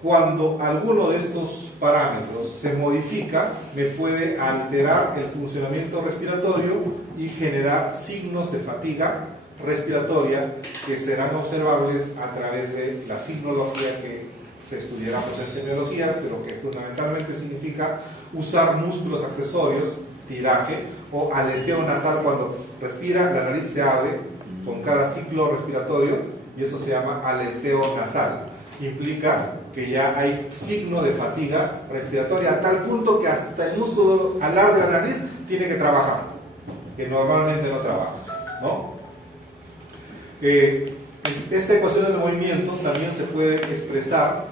Cuando alguno de estos parámetros se modifica, me puede alterar el funcionamiento respiratorio y generar signos de fatiga respiratoria que serán observables a través de la signología que se estudiará en semiología, pero que fundamentalmente significa usar músculos accesorios, tiraje o aleteo nasal. Cuando respira, la nariz se abre con cada ciclo respiratorio y eso se llama aleteo nasal. Implica que ya hay signo de fatiga respiratoria a tal punto que hasta el músculo alar de la nariz tiene que trabajar, que normalmente no trabaja, ¿no? Esta ecuación del movimiento también se puede expresar,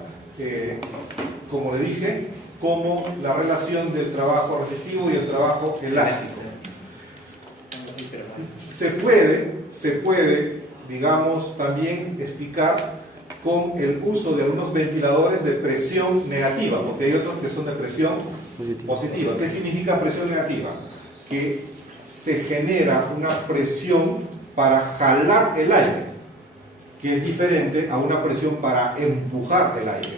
como le dije, como la relación del trabajo resistivo y el trabajo elástico. Se puede, digamos, también explicar con el uso de algunos ventiladores de presión negativa, porque hay otros que son de presión positiva. ¿Qué significa presión negativa? Que se genera una presión para jalar el aire, que es diferente a una presión para empujar el aire.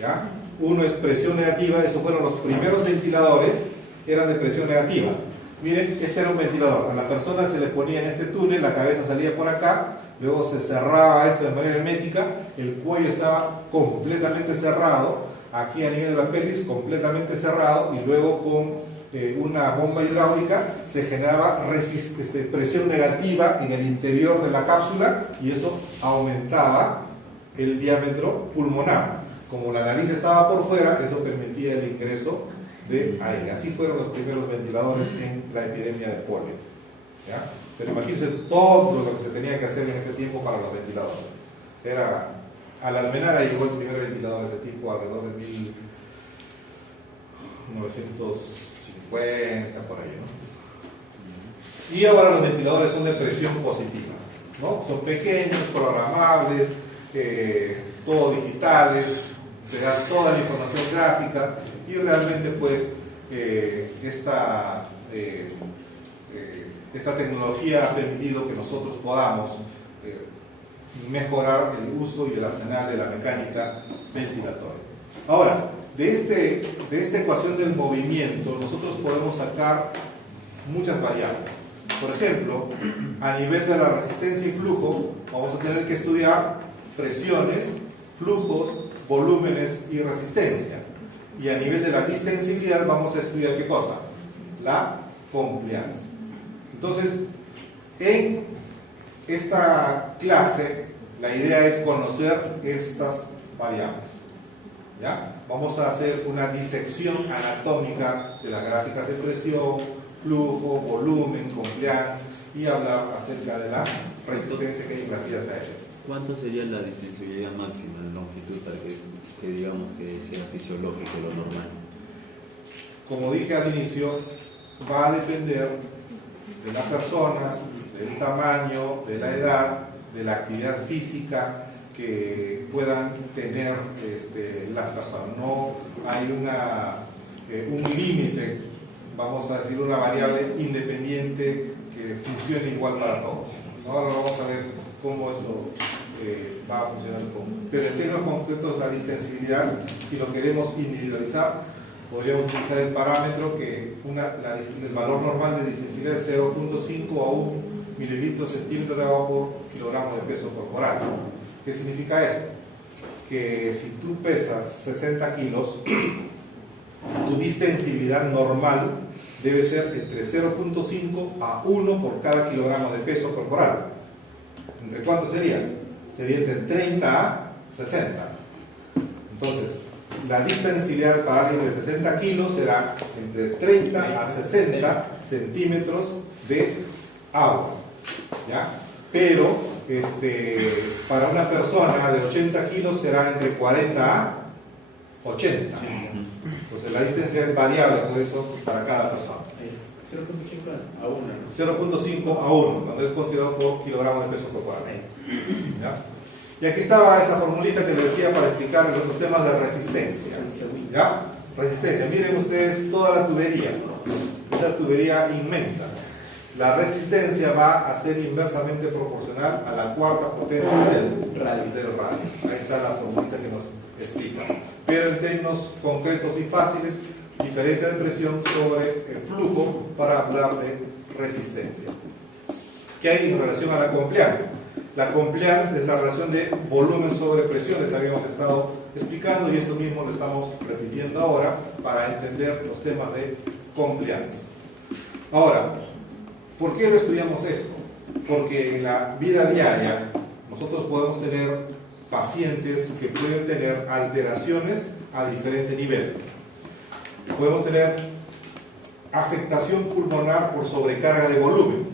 ¿Ya? Uno es presión negativa, esos fueron los primeros ventiladores, eran de presión negativa. Miren, este era un ventilador, a la persona se le ponía en este túnel, la cabeza salía por acá, luego se cerraba esto de manera hermética, el cuello estaba completamente cerrado, aquí a nivel de la pelvis completamente cerrado, y luego con una bomba hidráulica se generaba presión negativa en el interior de la cápsula y eso aumentaba el diámetro pulmonar. Como la nariz estaba por fuera, eso permitía el ingreso de aire. Así fueron los primeros ventiladores en la epidemia de polio. ¿Ya? Pero imagínense todo lo que se tenía que hacer en ese tiempo para los ventiladores. Era Al Almenara llegó el primer ventilador de ese tipo alrededor de 1950, por ahí, ¿no? Y ahora los ventiladores son de presión positiva, ¿no? Son pequeños, programables, todo digitales, te dan toda la información gráfica y realmente pues esta tecnología ha permitido que nosotros podamos mejorar el uso y el arsenal de la mecánica ventilatoria. Ahora, de esta ecuación del movimiento nosotros podemos sacar muchas variables. Por ejemplo, a nivel de la resistencia y flujo vamos a tener que estudiar presiones, flujos, volúmenes y resistencia. Y a nivel de la distensibilidad vamos a estudiar ¿qué cosa? La compliance. Entonces, en esta clase la idea es conocer estas variables, ¿ya? Vamos a hacer una disección anatómica de las gráficas de presión, flujo, volumen, compliance y hablar acerca de la resistencia que hay en las vías aéreas. ¿Cuánto sería la distensibilidad máxima de longitud para que digamos que sea fisiológico lo normal? Como dije al inicio, va a depender de la persona, del tamaño, de la edad, de la actividad física que puedan tener las personas. No hay un límite, vamos a decir, una variable independiente que funcione igual para todos. Ahora vamos a ver cómo esto va a funcionar. Pero en términos concretos, la distensibilidad, si lo queremos individualizar, podríamos utilizar el parámetro que el valor normal de distensibilidad es 0.5 a 1 mililitros centímetro de agua por kilogramo de peso corporal. ¿Qué significa esto? Que si tú pesas 60 kilos, tu distensibilidad normal debe ser entre 0.5 a 1 por cada kilogramo de peso corporal. ¿Entre cuánto sería? Sería entre 30 a 60. Entonces, la distensibilidad para alguien de 60 kilos será entre 30 a 60 centímetros de agua, ¿ya? Pero para una persona de 80 kilos será entre 40 a 80. Entonces la distensibilidad es variable, por eso, para cada persona. 0.5 a 1. 0.5 a 1, cuando es considerado por kilogramo de peso corporal. ¿Ya? Y aquí estaba esa formulita que les decía para explicar los temas de resistencia. ¿Ya? Resistencia. Miren ustedes toda la tubería, esa tubería inmensa. La resistencia va a ser inversamente proporcional a la cuarta potencia del radio. Ahí está la formulita que nos explica. Pero en términos concretos y fáciles, diferencia de presión sobre el flujo para hablar de resistencia. ¿Qué hay en relación a la compliance? La compliance es la relación de volumen sobre presión, les habíamos estado explicando y esto mismo lo estamos repitiendo ahora para entender los temas de compliance. Ahora, ¿por qué lo estudiamos esto? Porque en la vida diaria nosotros podemos tener pacientes que pueden tener alteraciones a diferente nivel. Podemos tener afectación pulmonar por sobrecarga de volumen,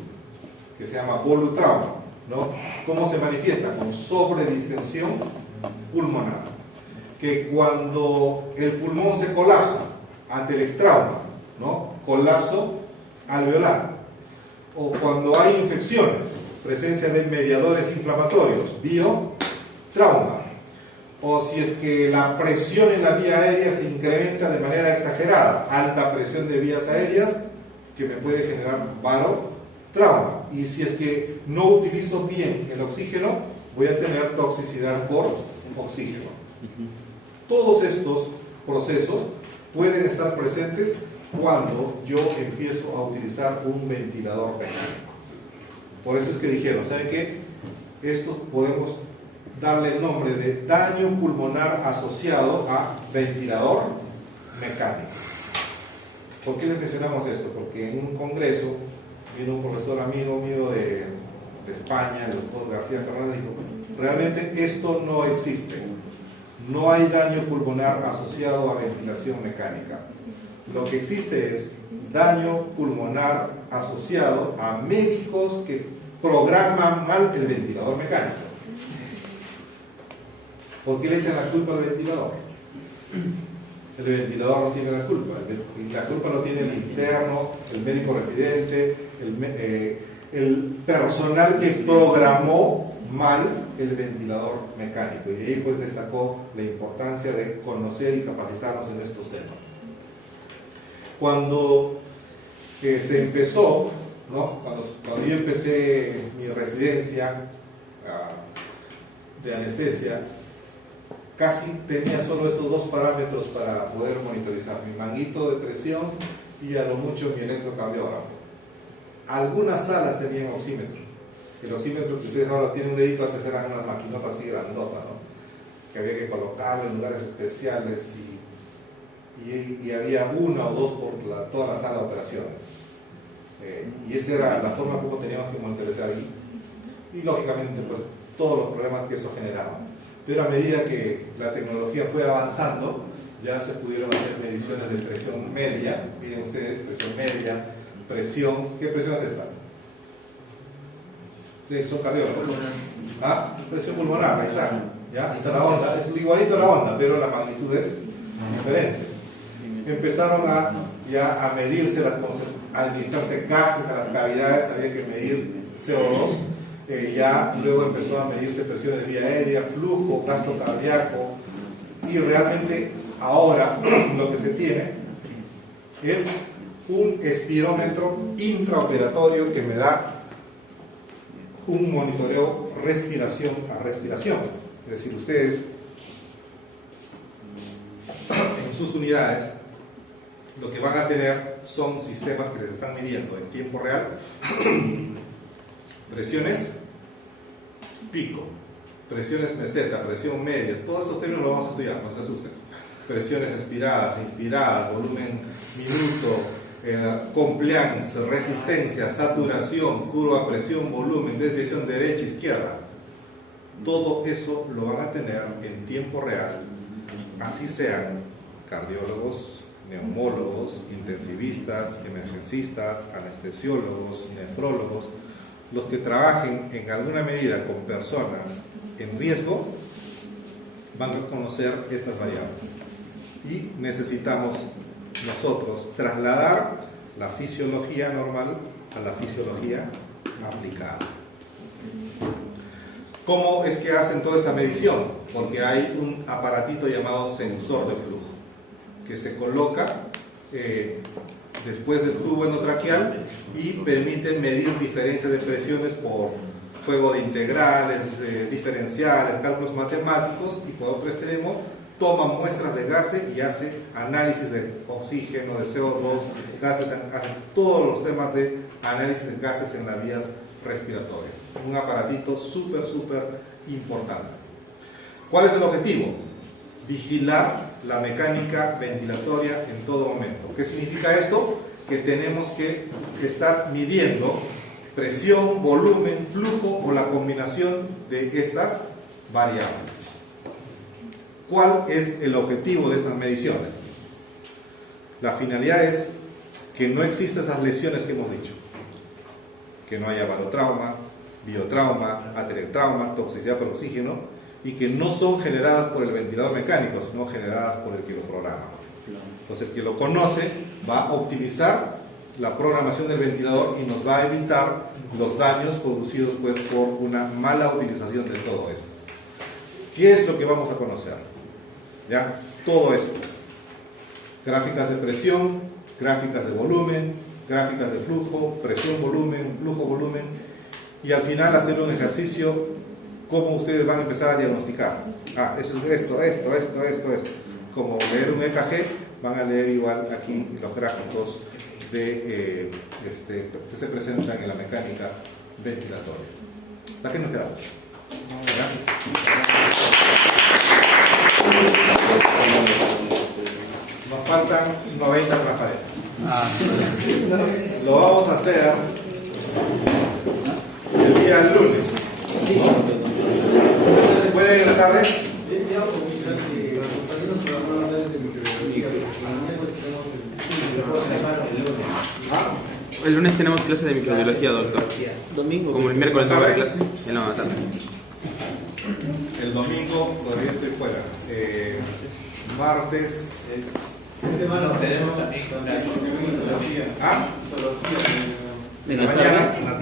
que se llama volutrauma, ¿no? ¿Cómo se manifiesta? Con sobredistensión pulmonar. Que cuando el pulmón se colapsa ante el trauma, ¿no? Colapso alveolar. O cuando hay infecciones, presencia de mediadores inflamatorios, biotrauma. O si es que la presión en la vía aérea se incrementa de manera exagerada, alta presión de vías aéreas, que me puede generar barotrauma. Y si es que no utilizo bien el oxígeno, voy a tener toxicidad por oxígeno. Todos estos procesos pueden estar presentes cuando yo empiezo a utilizar un ventilador mecánico. Por eso es que dijeron, ¿saben qué? Esto podemos darle el nombre de daño pulmonar asociado a ventilador mecánico. ¿Por qué les mencionamos esto? Porque en un congreso vino un profesor amigo mío de España, el doctor García Fernández, dijo, realmente esto no existe. No hay daño pulmonar asociado a ventilación mecánica. Lo que existe es daño pulmonar asociado a médicos que programan mal el ventilador mecánico. ¿Por qué le echan la culpa al ventilador? El ventilador no tiene la culpa. La culpa lo tiene el interno, el médico residente, el personal que programó mal el ventilador mecánico. Y de ahí pues destacó la importancia de conocer y capacitarnos en estos temas. Cuando se empezó, ¿no? Cuando yo empecé mi residencia de anestesia, casi tenía solo estos dos parámetros para poder monitorizar: mi manguito de presión y a lo mucho mi electrocardiógrafo. Algunas salas tenían oxímetro. El oxímetro que ustedes ahora tienen un dedito, antes eran unas maquinotas así grandotas, ¿no? Que había que colocarlo en lugares especiales y había una o dos por toda la sala de operaciones. Y esa era la forma como teníamos que monitorizar y lógicamente pues todos los problemas que eso generaba. Pero a medida que la tecnología fue avanzando, ya se pudieron hacer mediciones de presión media. Miren ustedes, presión media, presión. ¿Qué presión es esta? Sí, son cardiólogos. ¿Ah? Presión pulmonar, ahí está. ¿Ya? Ahí está la onda, es igualito a la onda, pero la magnitud es diferente. Empezaron ya a medirse, a administrarse gases a las cavidades, había que medir CO2. Ya luego empezó a medirse presiones de vía aérea, flujo, gasto cardíaco, y realmente ahora lo que se tiene es un espirómetro intraoperatorio que me da un monitoreo respiración a respiración. Es decir, ustedes en sus unidades lo que van a tener son sistemas que les están midiendo en tiempo real presiones pico, presiones meseta, presión media, todos estos términos los vamos a estudiar, no se asusten. Presiones expiradas, inspiradas, volumen minuto, compliance, resistencia, saturación, curva, presión, volumen, desviación derecha, izquierda. Todo eso lo van a tener en tiempo real, así sean cardiólogos, neumólogos, intensivistas, emergencistas, anestesiólogos, nefrólogos. Los que trabajen en alguna medida con personas en riesgo van a conocer estas variables. Y necesitamos nosotros trasladar la fisiología normal a la fisiología aplicada. ¿Cómo es que hacen toda esa medición? Porque hay un aparatito llamado sensor de flujo que se coloca después del tubo endotraqueal y permite medir diferencias de presiones por juego de integrales, diferenciales, cálculos matemáticos, y por otro extremo toma muestras de gases y hace análisis de oxígeno, de CO2, gases, hace todos los temas de análisis de gases en las vías respiratorias. Un aparatito súper importante. ¿Cuál es el objetivo? Vigilar la mecánica ventilatoria en todo momento. ¿Qué significa esto? Que tenemos que estar midiendo presión, volumen, flujo o la combinación de estas variables. ¿Cuál es el objetivo de estas mediciones? La finalidad es que no existan esas lesiones que hemos dicho. Que no haya barotrauma, biotrauma, aterectrauma, toxicidad por oxígeno, y que no son generadas por el ventilador mecánico, sino generadas por el que lo programa. Entonces el que lo conoce va a optimizar la programación del ventilador y nos va a evitar los daños producidos pues, por una mala utilización de todo esto. ¿Qué es lo que vamos a conocer? ¿Ya? Todo esto. Gráficas de presión, gráficas de volumen, gráficas de flujo, presión, volumen, flujo, volumen, y al final hacer un ejercicio. ¿Cómo ustedes van a empezar a diagnosticar? Ah, eso es esto. Como leer un EKG, van a leer igual aquí los gráficos que se presentan en la mecánica ventilatoria. ¿Para qué nos quedamos? Nos faltan 90 transparencias. Lo vamos a hacer el día lunes. ¿Puede ir en la tarde? El lunes tenemos clase de microbiología, doctor. Domingo. Como el miércoles no va a haber clase, en la tarde. El domingo todavía estoy fuera. Martes Este mano tenemos también con la ¿ah? mitología. En la la mañana, tarde. en la tarde.